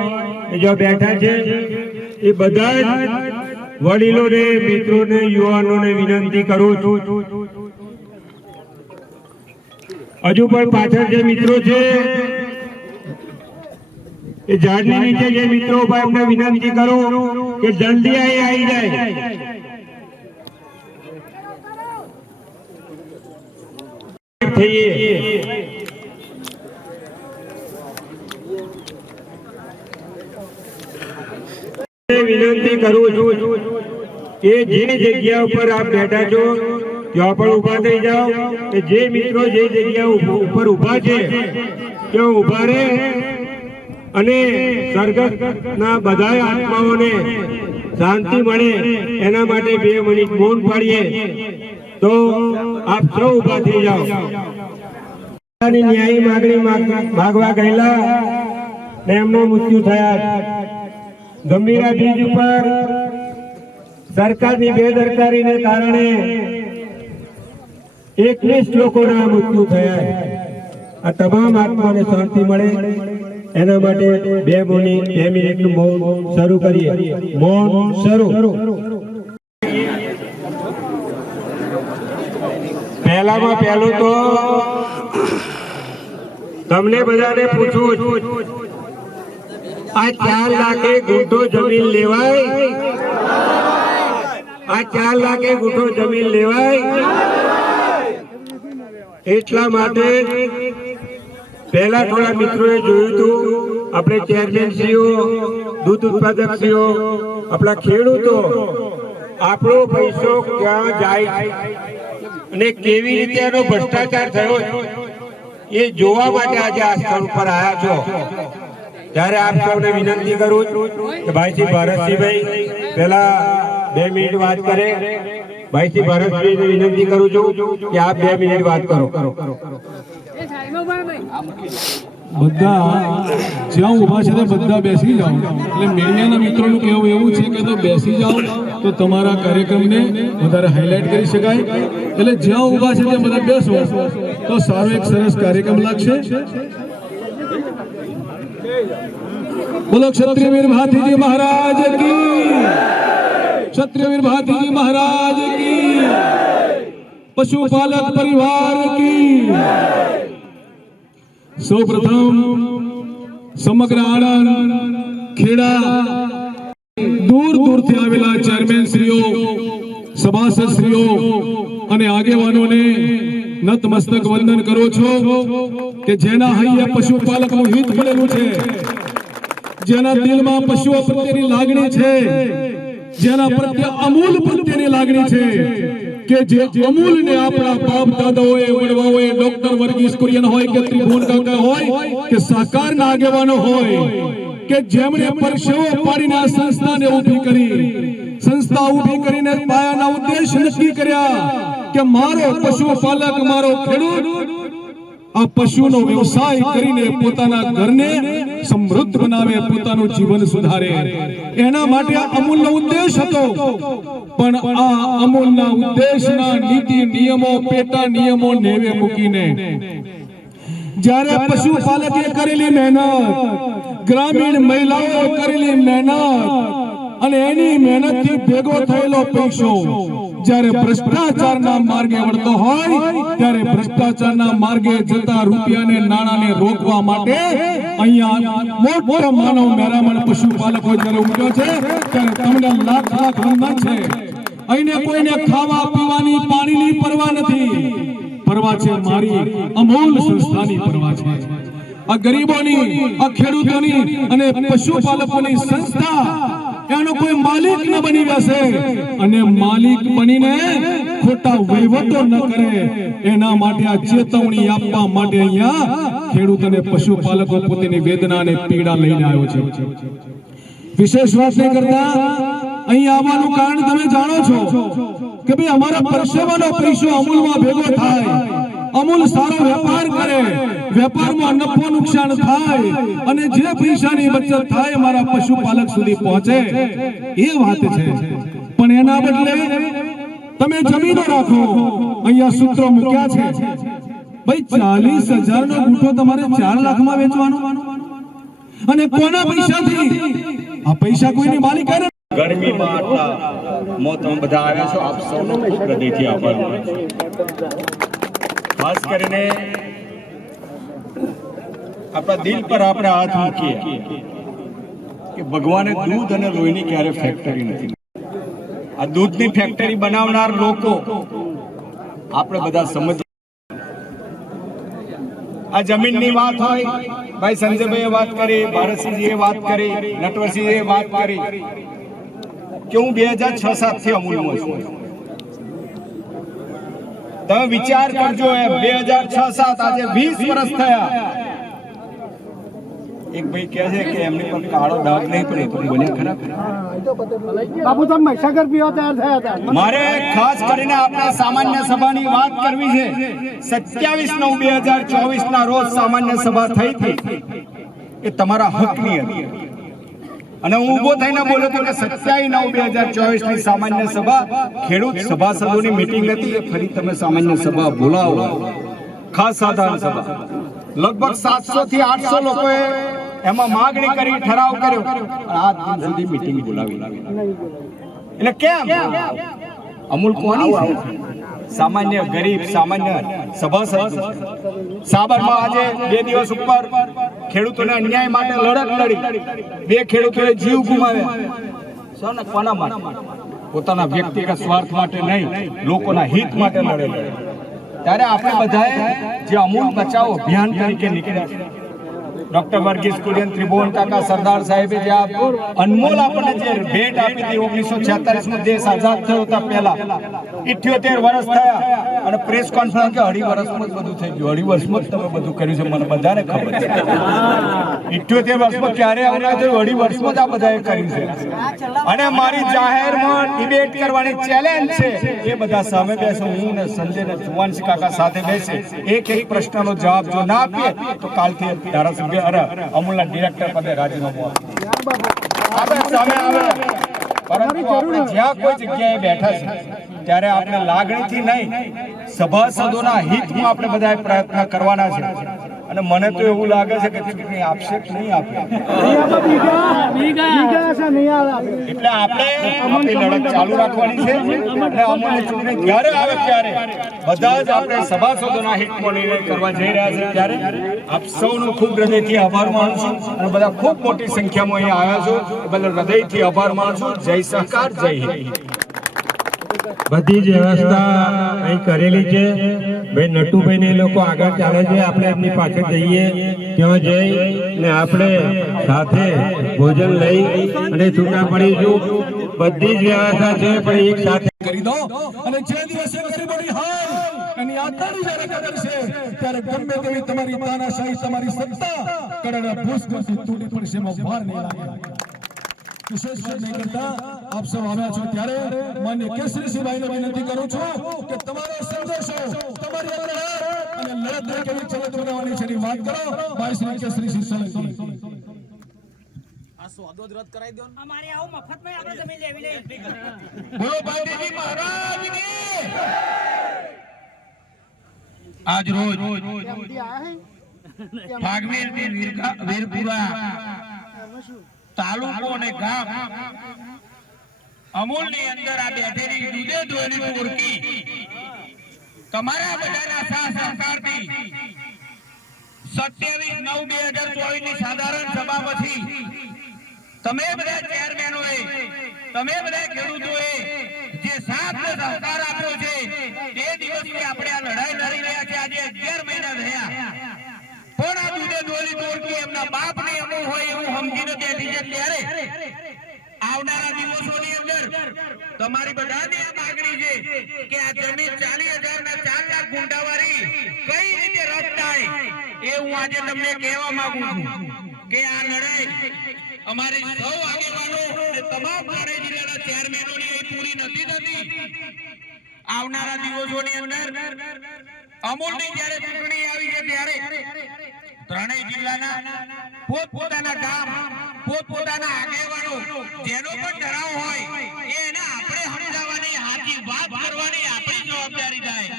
જો બેઠા છે એ બધા જ વડીલોને, મિત્રોને, યુવાનોને વિનંતી કરું છું. હજુ પણ પાછળ જે મિત્રો છે એ ઝાડની નીચે જે મિત્રો ઉભા એમને વિનંતી કરું કે જલ્દી આવી જાય. વિનંતી કરું છું કે જે જગ્યા ઉપર આપ બેઠા છો ત્યાં પણ ઉભા થઈ જાઓ. જે મિત્રો જે જગ્યા ઉપર ઉભા છે ત્યાં ઉભા રહે અને સરગતના બધા આત્માઓને શાંતિ મળે એના માટે 2 મિનિટ મૌન પાડીએ. તો આપ સૌ ઉભા થઈ જાઓ. ન્યાયી માગણી માગવા ગયેલા ને એમનું મૃત્યુ થયા. ગંભીરા બ્રિજ ઉપર સરકારની બેદરકારીને કારણે 21 લોકોના મૃત્યુ થયા. આ તમામ આત્માને શાંતિ મળે એના માટે 2 મિનિટનું મૌન શરૂ કરીએ. મૌન શરૂ. પહેલામાં પહેલું તો તમને બધાને પૂછવું, આ 4 લાખે ગુંઠો જમીન લેવાય? આ 4 લાખે ગુંઠો જમીન લેવાય? એટલા માટે પહેલા થોડા મિત્રોએ જોયું હતું, આપણે ચેરમેનશ્રીઓ, દૂધ ઉત્પાદકશ્રીઓ, આપણા ખેડૂતો આપણો પૈસો ક્યાં જાય અને કેવી રીતે એનો ભ્રષ્ટાચાર થયો એ જોવા માટે આજે આ સ્થળ ઉપર આવ્યા છો. ત્યારે આપ સૌને વિનંતી કરું કે ભાઈશ્રી ભરતસિંહભાઈ પહેલા 2 મિનિટ વાત કરે. ભાઈશ્રી ભરતસિંહને વિનંતી કરું છું કે આપ 2 મિનિટ વાત કરો. બધા જ્યાં ઊભા છે બધા બેસી જાઓ. એટલે મીડિયાના મિત્રોનું કહેવું એવું છે કે તો બેસી જાઓ તો તમારા કાર્યક્રમને વધારે હાઇલાઇટ કરી શકાય. એટલે જ્યાં ઊભા છે ત્યાં બધા બેસો તો સારો એક સરસ કાર્યક્રમ લાગશે. બોલો ક્ષત્રિય વીર ભારતીજી મહારાજ કી, ક્ષત્રિય વીર ભારતીજી મહારાજ કી, પશુપાલક પરિવાર કી. સૌપ્રથમ સમગ્ર આણંદ, ખેડા, દૂર દૂરથી આવેલા ચેરમેન શ્રીઓ, સભાસદ શ્રીઓ અને આગેવાનોને નતમસ્તક વંદન કરો છો કે જેના હૈયે પશુપાલકનું હિત પડેલું છે, જેના દિલમાં પશુઓ પ્રત્યેની લાગણી છે, જેના પ્રત્યે અમૂલ પ્રત્યેની લાગણી છે કે જે અમૂલને આપણા બાપ દાદાઓએ, વડવાઓએ, ડોક્ટર વર્ગીસ કુરિયન હોય કે ત્રિભુવન કાકા હોય કે સાકારના આગેવાનો હોય કે જેમણે પરસેવો પાડીને આ સંસ્થાને ઊભી કરી, સંસ્થા ઊભી કરીને પાયાના ઉદ્દેશ નક્કી કર્યા કે મારો પશુપાલક, મારો ખેડૂત આ પશુનો વ્યવસાય કરીને પોતાના ઘરને સમૃદ્ધ બનાવે, પોતાનું જીવન સુધારે. એના માટે આ અમૂલનો ઉદ્દેશ હતો. પણ આ અમૂલના ઉદ્દેશના નીતિ નિયમો, પેટા નિયમો નેવે મૂકીને જ્યારે પશુપાલકે કરેલી મહેનત, ગ્રામીણ મહિલાઓએ કરેલી મહેનત અને એની મહેનતથી ભેગો થયેલો પૈસો જ્યારે ભ્રષ્ટાચારના માર્ગે વળતો હોય ત્યારે ભ્રષ્ટાચારના માર્ગે જતા રૂપિયાને, નાણાંને રોકવા માટે અહીંયા મોટો માનવ મેરામણ પશુપાલકો જ્યારે ઉમટ્યો છે ત્યારે તમને લાખ લાખ વંદન છે. અહીંને કોઈને ખાવા પીવાની, પાણીની પરવા નથી. પરવા છે મારી અમૂલ સંસ્થાની પરવા છે. આ ગરીબોની, આ ખેડૂતોની અને પશુપાલકોની સંસ્થા એનો કોઈ માલિક ન બની બેસે અને માલિક બનીને ખોટા વહીવટો ન કરે એના માટે આ ચેતવણી આપવા માટે અહીંયા ખેડૂત અને પશુપાલકો પોતાની વેદના અને પીડા લઈને આવ્યો છે. વિશેષ વાત નહીં કરતા અહીં આવવાનું કારણ તમે જાણો છો કે ભાઈ અમારા પરસેવાનો પૈસો અમૂલમાં ભેગો થાય, અમૂલ સારો વેપાર કરે, વેપારમાં નફો નુકસાન થાય અને જે પૈસાની બચત થાય અમારા પશુપાલક સુધી પહોંચે એ વાત છે. પણ એના બદલે તમે જમીનો રાખો. અહીંયા સૂત્રો મૂક્યા છે ભાઈ 40,000 નો ગુઠો તમારે 4 લાખમાં વેચવાનો અને કોના પૈસાથી? આ પૈસા કોઈની માલિક કરે. ગરમીમાં આટલા મોતમાં બધા આવ્યા છો, આપ સૌનો ખૂબ હૃદયથી આભાર માનું છું. ખાસ કરીને આપણા દિલ પર આપણે હાથ મૂકીએ કે ભગવાને દૂધ અને લોહીની ક્યારે ફેક્ટરી નથી. આ દૂધની ફેક્ટરી બનાવનાર લોકો આપણે બધા સમજીએ. આ જમીનની વાત હોય, ભાઈ સંજયભાઈએ વાત કરી, ભારતસિંહજીએ વાત કરી, નટવરસિંહજીએ વાત કરી કે હું 2006-07 થી અમૂલમાં છું. તમે વિચાર કરજો, 2006-07 આજે 20 વર્ષ થયા. એક ભાઈ કહે છે કે એમની પર કાળો ડાઘ નહીં પડે તો બોલે ખરા. બાપુ તમે મહીસાગર પીવા તૈયાર થયા હતા. મારે ખાસ કરીને આપણે સામાન્ય સભાની વાત કરવી છે. 27/9/2024 ના રોજ સામાન્ય સભા થઈ હતી. એ તમારા હકની હતી અને હું ઊભો થઈને બોલ્યો હતો કે 27/9/2024 ની સામાન્ય સભા ખેડૂત સભાસદોની મીટિંગ હતી. એ ફરી તમે સામાન્ય સભા બોલાવો, ખાસ સાધારણ સભા. લગભગ 700 થી 800 લોકોએ એમાં માગણી કરી, ઠરાવ કર્યો, આજ દિન સુધી મીટિંગ બોલાવી. એટલે કેમ? અમૂલ કોની છે? સામાન્ય ગરીબ, સામાન્ય સભાસદ. સાબરમાં આજે 2 દિવસ ઉપર ખેડૂતોને અન્યાય માટે લડત લડી. 2 ખેડૂતોએ જીવ ગુમાવ્યા. કોના માટે? પોતાના વ્યક્તિગત સ્વાર્થ માટે નહીં, લોકોના હિત માટે લડેલા. ત્યારે આપણે બધાએ જે અમૂલ બચાવો અભિયાન તરીકે નીકળ્યા, ડોક્ટર વર્ગીસ કુરિયન, ત્રિભુવન કાકા, સરદાર સાહેબે જે અનમોલ આપણને જે ભેટ આપી હતી 1946 માં દેશ આઝાદ થયો હતા, પહેલા 78 વર્ષ થયા અને પ્રેસ કોન્ફરન્સ કે 2.5 વર્ષમાં જ બધું થઈ ગયું. 2.5 વર્ષમાં જ તમે બધું કર્યું છે, મને બધાને ખબર છે. 78 વર્ષમાં ક્યારે આવના થયું? 2.5 વર્ષમાં જ આ બધાએ કર્યું છે. અને મારી જાહેરમાં ડિબેટ કરવાની ચેલેન્જ છે. એ બધા સામે બેસે, હું ને સંજય ને જુવાનસિંહ કાકા સાથે બેસે, એક પ્રશ્નનો જવાબ જો ના આપીએ તો કાલથી ધારાસભ્ય અમૂલના ડિરેક્ટર પદે રાજીનામું આપે સામે આવે. પરંતુ આપણે જ્યાં કોઈ જગ્યાએ બેઠા છે ત્યારે આપણે લાગણીથી નહીં, સભાસદોના હિતમાં આપણે બધા પ્રયત્ન કરવાના છે. અને મને તો એવું લાગે છે કે ચૂંટણી આપશે કે નહીં આપે. એટલે આપણે આપણી લડત ચાલુ રાખવાની છે. અને અમૂલની ચૂંટણી જ્યારે આવે ત્યારે બધા જ આપણે સભાસદોના હિતમાં નિર્ણય કરવા જઈ રહ્યા છે. ત્યારે આપ સૌનો ખૂબ હૃદયથી આભાર માનું છું અને બધા ખૂબ મોટી સંખ્યામાં અહીંયા આવ્યા છો, એટલે હૃદયથી આભાર માનું છું. જય સહકાર, જય હિન્દ. બધી જ વ્યવસ્થા અહીં કરેલી છે. ભાઈ નટુભાઈ ને લોકો આગળ ચાલે છે, આપણે એમની પાછળ જઈએ, ત્યાં જઈ ને આપણે સાથે ભોજન લઈ અને છૂટા પડીશું. બધી જ વ્યવસ્થા છે, પણ એક સાથે કરી દો. અને જે દિવસે ગરીબોની હાલ એની આતડી જ્યારે કદર છે ત્યારે ગમે તેવી તમારી તાનાશાહી, તમારી સત્તા કડના ભૂસથી તૂટી પડશે, એમાં વાર નહીં લાગે. વિશેષ નહીં કરતા આપ સૌ આવ્યા છો ત્યારે માન્ય કેસરીસિંહભાઈને વિનંતી કરું છું કે તમારો સંદેશો, તમારી અંદર અને લડત કેવી ચલત બનાવવાની છે એની વાત કરો. ભાઈ શ્રી કેસરીસિંહ સોલંકી. આ સોદો રદ કરાવી દો. અમારે આવું મફતમાં આપણે જમીન લેવી નહીં. બોલો બાપુજી મહારાજની. આજ રોજ ભાગવીરની વીરપુરા તાલુકો અને ગામ અમૂલની અંદર આ બેઠેલી દૂધે દોયેલી ટોળકી તમારા બધાના સાથ સહકારથી 27/9/2024 ની સાધારણ સભા પછી તમે બધા ચેરમેનોએ, તમે બધા ખેડૂતોએ જે સાથ સહકાર આપ્યો છે તે દિવસથી આપણે આ લડાઈ લડી રહ્યા છે. આજે 11 મહિના થયા, પણ આ દૂધે દોયેલી ટોળકી એમના બાપની અમૂલ હોય એવું સમજીને બેઠી છે. ત્યારે આવનારા દિવસોની અંદર તમારી બધાની આ માગણી છે કે આ જમીન 40,000 ના 4 લાખ ગુંઠાવાળી કઈ રીતે રદ થાય એ હું આજે તમને કહેવા માંગુ છું કે આ લડાઈ અમારી સૌ આગેવાનો અને તમામ ધારી જિલ્લાના ચેરમેનોની અહીં પૂરી નથી થતી. આવનારા દિવસોની અંદર અમૂલની જ્યારે ચૂંટણી આવી છે ત્યારે ત્રણેય જિલ્લાના પોતપોતાના ગામ પોતપોતાના આગેવાનો જેનો પણ ઠરાવ હોય એને આપણે સમજાવવાની સાચી વાત કરવાની આપણી જવાબદારી થાય.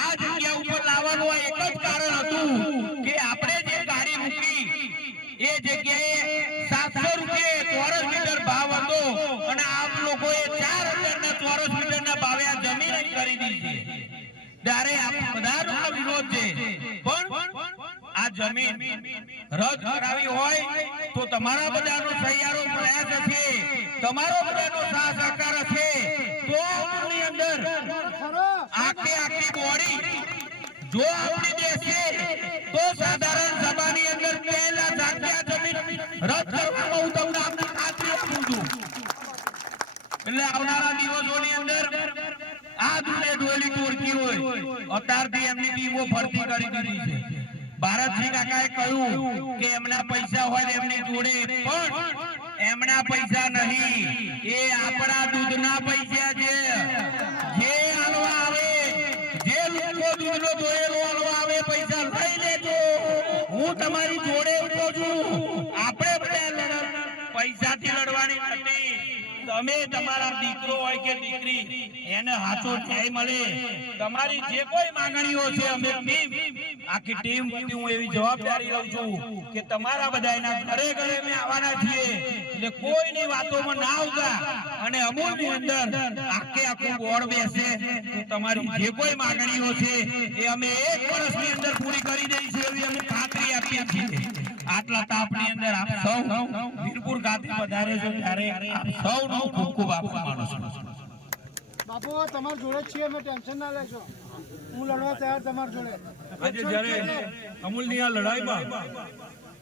આ જગ્યા ઉપર લાવવાનું એક જ કારણ હતું કે આપણે જે ગાડી મૂકી એ જગ્યાએ 700 રૂપિયા ચોરસ મીટર ભાવ હતો અને આપ લોકોએ 4,000 ના ચોરસ મીટરના ભાવે આ જમીન ખરીદી છે. ત્યારે આ બધાનો વિરોધ છે, પણ આ જમીન રદ કરાવી હોય તો તમારા બધાનો સહિયારો પ્રયાસ હશે, તમારો બધાનો સાથ સહકાર હશે તો આની અંદર આખી બોડી જો આપણી દેશે તો સાધારણ સભાની અંદર પહેલા જાગ્યા જમીન રદ કરવામાં હું તમને આપની ખાતરી આપું છું. એટલે આવનારા દિવસોની અંદર આ દુલે ડોલી ટોળકી હોય અત્યારથી એમની ટીમો ભરતી કરી દીધી છે. ભારતસિંહ કાકાએ કહ્યું કે એમના પૈસા હોય એમની જોડે, પણ એમના પૈસા નહીં, એ આપણા દૂધના પૈસા છે. જે હાલવા આવે, જે લોકો દૂધનો દોયેલો હાલવા આવે પૈસા લઈ લેજો. હું તમારી જોડે ઉભો છું. આપણે બધા પૈસાથી લડવાની નથી. તમે તમારા દીકરો હોય કે દીકરી એને સાચો ન્યાય મળે. તમારી જે કોઈ માંગણીઓ છે અમે ટીમ આખી ટીમ હું એવી જવાબદારી લઉં છું કે તમારા બધાના ઘરે ઘરે અમે આવવાના છીએ. એટલે કોઈની વાતોમાં ના આવતા અને અમૂલની અંદર આખું બોર્ડ બેસે તો તમારી જે કોઈ માંગણીઓ છે એ અમે 1 વર્ષની અંદર પૂરી કરી દઈશું એવી અમે ખાતરી આપીએ છીએ. આટલા તાપની અંદર આપ સૌ વીરપુર ખાતે પધારે છો ત્યારે આપ સૌનો ખૂબ ખૂબ આભાર માનું છું. બાપુ તમારી જોડે છીએ, અમે ટેન્શન ના લેશો. હું લડવા તૈયાર તમારી જોડે. આજે જ્યારે અમૂલની આ લડાઈમાં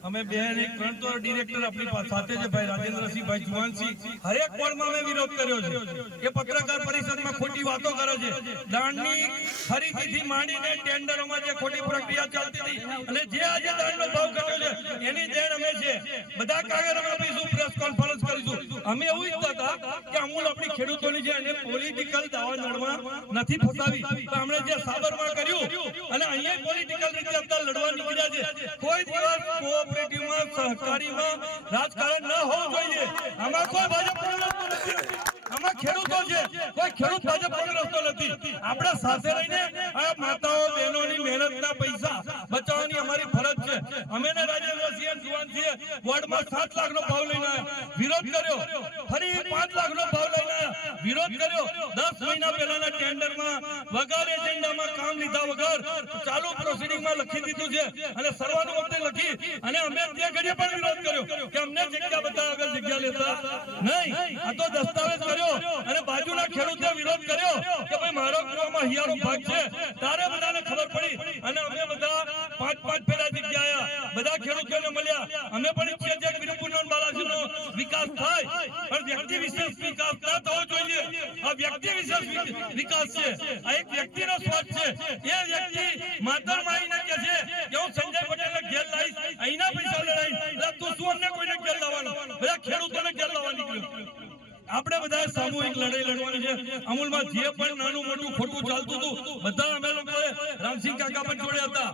અમે બે ત્રણ તો ડિરેક્ટર આપણી સાથે છે ભાઈ રાજેન્દ્રસિંહ, ભાઈ જુવાનસિંહ, હરેક કોણમાં અમે વિરોધ કર્યો છે. એ પત્રકાર પરિષદમાં ખોટી વાતો કરે છે. દાણની ખરીદીથી માંડીને ટેન્ડરોમાં જે ખોટી પ્રક્રિયા ચાલતી હતી અને જે આજે દાણનો ભાવ ઘટ્યો છે એની દેણ અમે છે. બધા કાગળ અમે આપીશું, પ્રેસ કોન્ફરન્સ કરીશું. અમે એવું ઈચ્છતા હતા કે અમૂલ આપણી ખેડૂતોની જે એને પોલિટિકલ દાવાનળમાં નથી ફસાવી. તો આપણે જે સાબરમાં કર્યું અને અહીંયા પોલિટિકલ રીતે અત્યારે લડવા નીકળ્યા છે. કોઈ દિવસ કોઓપરેટિવમાં સહકારીમાં રાજકારણ ન હોવું જોઈએ. આમાં કોઈ ભાજપ નથી, આમાં ખેડૂતો છે. કોઈ ખેડૂત ભાજપ રસ્તો નથી. આપણે સાથે રહીને આ માતાઓ બહેનોની મહેનતના પૈસા બચાવવાની અમારી ફરજ છે. અમે ને રાજેન્દ્રસિંહ જુવાનસિંહ વોર્ડમાં 7 લાખનો ભાવ લઈને વિરોધ કર્યો, ફરી 5 લાખનો ભાવ લઈને વિરોધ કર્યો. 10 મહિના પહેલાના ટેન્ડરમાં વગર એજન્ડામાં કામ લીધા વગર ચાલુ પ્રોસિડિંગમાં લખી દીધું છે અને સર્વાનુમતે લખી અને અમે તે ઘડીએ પણ વિરોધ કર્યો કે અમને જગ્યા બતાવ આગળ જગ્યા લેતા નહીં. આ તો દસ્તાવેજ કર્યો અને બાજુના ખેડૂતે વિરોધ કર્યો કે ભાઈ મારો કુવામાં હિયારો ભાગ છે. તારે બધાને ખબર પડી અને અમે બધા 5-5 ફેરા જગ્યા આવ્યા, બધા ખેડૂતોને મળ્યા. અમે પણ ઈચ્છીએ છીએ કે વીરપુરનો બાલાજીનો વિકાસ થાય, પણ વ્યક્તિ વિશેષ વિકાસ ના થવો જોઈએ. આ વ્યક્તિ વિશેષ વિકાસ છે, આ એક વ્યક્તિનો સ્વાર્થ છે. એ વ્યક્તિ માતરમાં આવીને કહે છે કે હું સંજય પટેલને ઘેર લાવીશ, અહીંના પૈસા લડાઈશ. તું શું અમને કોઈને ઘેર લાવવાનો? બધા ખેડૂતોને ઘેર લાવવા નીકળ્યો. આપણે બધા સામૂહિક લડાઈ લડવાની છે. અમૂલમાં જે પણ નાનું મોટું ખોટું ચાલતું હતું બધા અમે લોકોએ, રામસિંહ કાકા પણ જોડે હતા,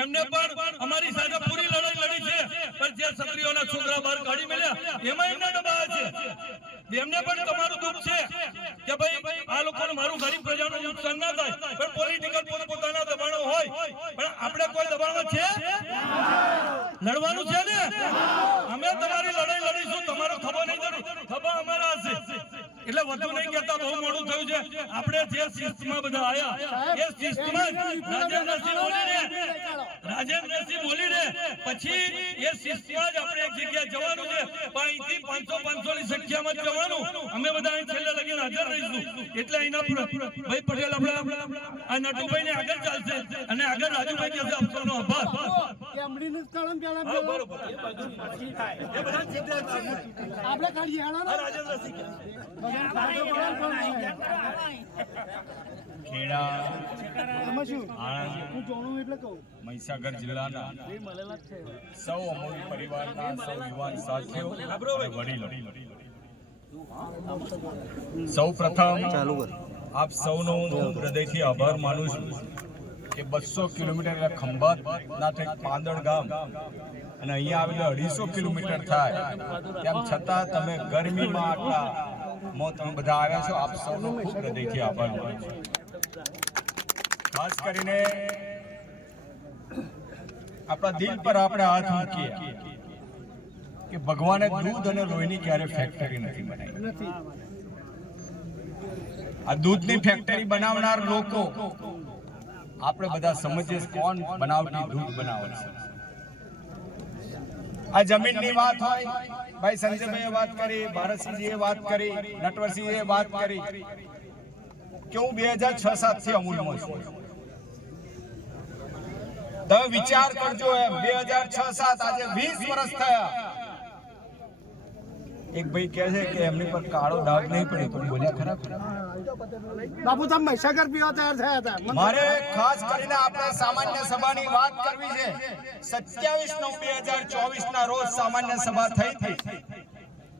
એમને પણ અમારી સાથે પૂરી લડાઈ લડી છે. પણ જે ક્ષત્રિયોના છોકરા બહાર કાઢી મળ્યા એમાં એમના દબાવ છે. એમને પણ તમારું દુઃખ છે કે ભાઈ આ લોકોને મારું ગરીબ પ્રજાનું નુકસાન ના થાય, પણ પોલિટિકલ પોતાના દબાણો હોય. પણ આપણે કોઈ દબાણમાં છે લડવાનું છે ને? અમે તમારી લડાઈ લડીશું, તમારો ખબર નહીં જરૂર, ખબર અમારા હશે. એટલે વધુ નહીં કહેતા, બહુ મોડું થયું છે. આપણે જે શિસ્તમાં બધા આયા એ શિસ્તમાં રાજેન્દ્રસિંહ બોલીને પછી એ શિસ્તમાં જ આપણે એક જગ્યાએ જવાનું છે. અહીંથી 500 ની સંખ્યામાં જવાનું. અમે બધા અહીં છેલ્લે લગીને હાજર રહીશું. એટલે અહીંના ભાઈ પટેલ આપણે આ નટુભાઈને આગળ ચાલશે અને આગળ રાજુભાઈ કહેશે આપવાનો આભાર. આપણે કાઢીએ મહીસાગર જિલ્લાના સૌ અમૂલ પરિવારના સૌ યુવાન સાથીઓ અને વડીલો, સૌ પ્રથમ આપ સૌનો હું હૃદયથી આભાર માનું છું કે 200 કિલોમીટર એટલે ખંભાતના પાંદડ ગામ અને અહીંયા આવેલા 250 કિલોમીટર થાય તેમ છતાં તમે ગરમીમાં આટલા તમે બધા આવ્યા છો. આપ સૌનો ખૂબ હૃદયથી આભાર માનું છું. ખાસ કરીને આપણા દિલ પર આપણે હાથ મૂકીએ કે ભગવાને દૂધ અને લોહીની ક્યારે ફેક્ટરી નથી બનાવી. આ દૂધની ફેક્ટરી બનાવનાર લોકો આપણે બધા સમજીએ કોણ બનાવટી દૂધ બનાવે છે. આ જમીનની વાત હોય, ભાઈ સંજયભાઈએ વાત કરી, ભારતસિંહજીએ વાત કરી, નટવરસિંહે વાત કરી કે હું 2006-07 થી અમૂલમાં છું. તમે વિચાર કરજો, એમ 2006-07 આજે 20 વર્ષ થયા. એક ભાઈ કહે છે કે એમની પર કાળો ડાઘ નહીં પડે, પણ બોલ્યા ખરા? બાપુ તમે મહીસાગર પીવા તૈયાર થયા હતા. મારે ખાસ કરીને આપણે સામાન્ય સભાની વાત કરવી છે. 27/9/2024 ના રોજ સામાન્ય સભા થઈ હતી.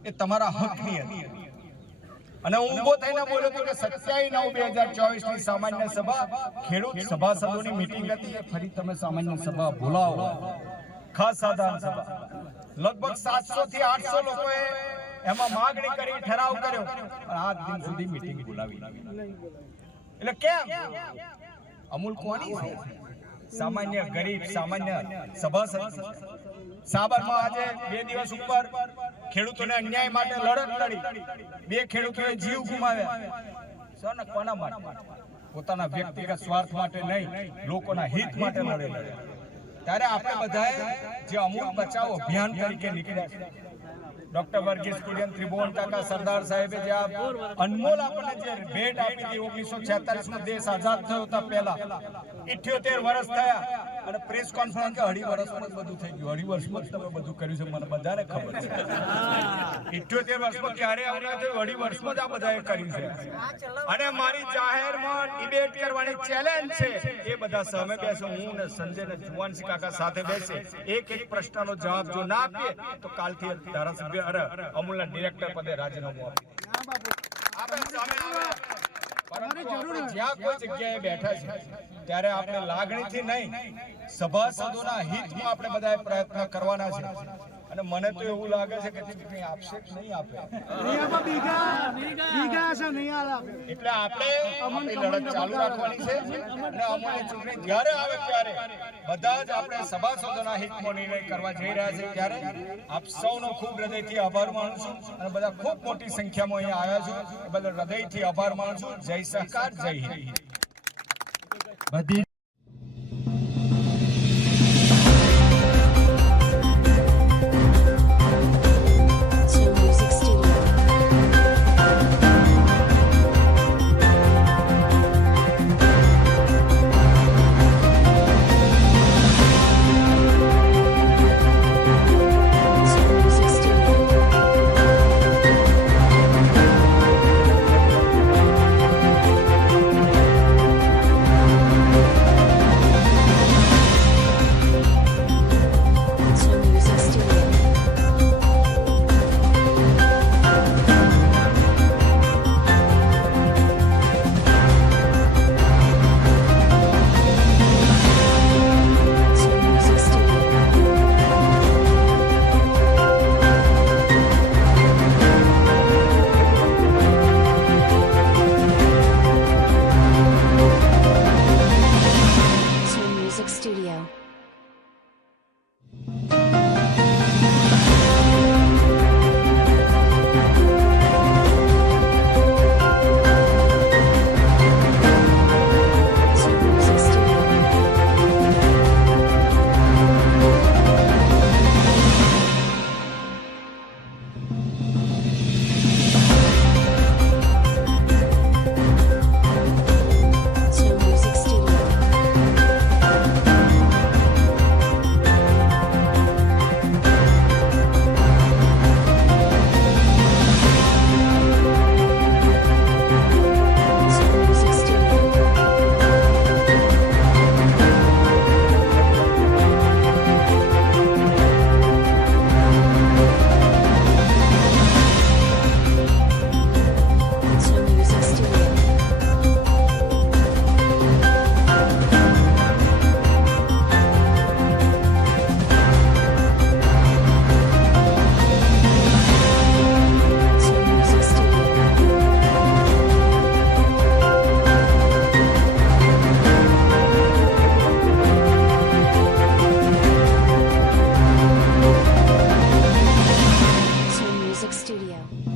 એ તમારા હકની હતી અને હું ઊભો થઈને બોલ્યો હતો કે 27/9/2024 ની સામાન્ય સભા ખેડૂત સભાસદોની મીટિંગ હતી. ફરી તમે સામાન્ય સભા બોલાવો, ખાસ સાધારણ સભા. લગભગ 700 થી 800 લોકોએ એમાં માંગણી કરી, ઠરાવ કર્યો, પણ આજ દિન સુધી મીટિંગ બોલાવી. એટલે કેમ? અમૂલ કોની છે? સામાન્ય ગરીબ સામાન્ય સભાસદ. સાબરમાં આજે 2 દિવસ ઉપર ખેડૂતોને અન્યાય માટે લડત લડી. 2 ખેડૂતોએ જીવ ગુમાવ્યા. કોના માટે? પોતાના વ્યક્તિગત સ્વાર્થ માટે નહીં, લોકોના હિત માટે લડેલા. ત્યારે આપણે બધાએ જે અમૂલ બચાવ અભિયાન તરીકે નીકળ્યા છે, ડોક્ટર વર્ગીસ કુરિયન, ત્રિભુવન કાકા, સરદાર સાહેબે જે અનમોલ આપણને જે ભેટ આપી હતી, 1946 માં દેશ આઝાદ થયો હતા, પહેલા 78 વર્ષ થયા અને પ્રેસ કોન્ફરન્સ કે 2.5 વર્ષમાં બધું થઈ ગયું. 2.5 વર્ષમાં જ તમે બધું કર્યું છે, મને બધાને ખબર છે. 78 વર્ષમાં ક્યારે આવ્યા છે? 2.5 વર્ષમાં જ આ બધાએ કર્યું છે. અને મારી જાહેરમાં ડિબેટ કરવાની ચેલેન્જ છે. એ બધા સામે બેસો, હું ને સંજય ને જુવાનસિંહ કાકા સાથે બેસે, એક પ્રશ્નનો જવાબ જો ના આપીએ તો કાલથી ધારાસભ્ય અમૂલના ડિરેક્ટર પદે રાજીનામું આપી. જ્યાં કોઈ જગ્યાએ બેઠા છે ત્યારે આપણે લાગણીથી નહીં, સભાસદોના હિતમાં આપણે બધાએ પ્રયત્ન કરવાના છે. અને મને તો એવું લાગે છે કે ચૂંટણી આપશે કે નહીં આપે, એટલે આપણે આપણી લડત ચાલુ રાખવાની છે. અને અમૂલની ચૂંટણી જ્યારે આવે ત્યારે બધા જ આપણે સભાસદોના હિતમાં નિર્ણય કરવા જઈ રહ્યા છે. ત્યારે આપ સૌનો ખૂબ હૃદયથી આભાર માનું છું અને બધા ખૂબ મોટી સંખ્યામાં અહીંયા આવ્યા છો એ બદલ હૃદયથી આભાર માનું છું. જય સહકાર, જય હિન્દ. બધી Studio.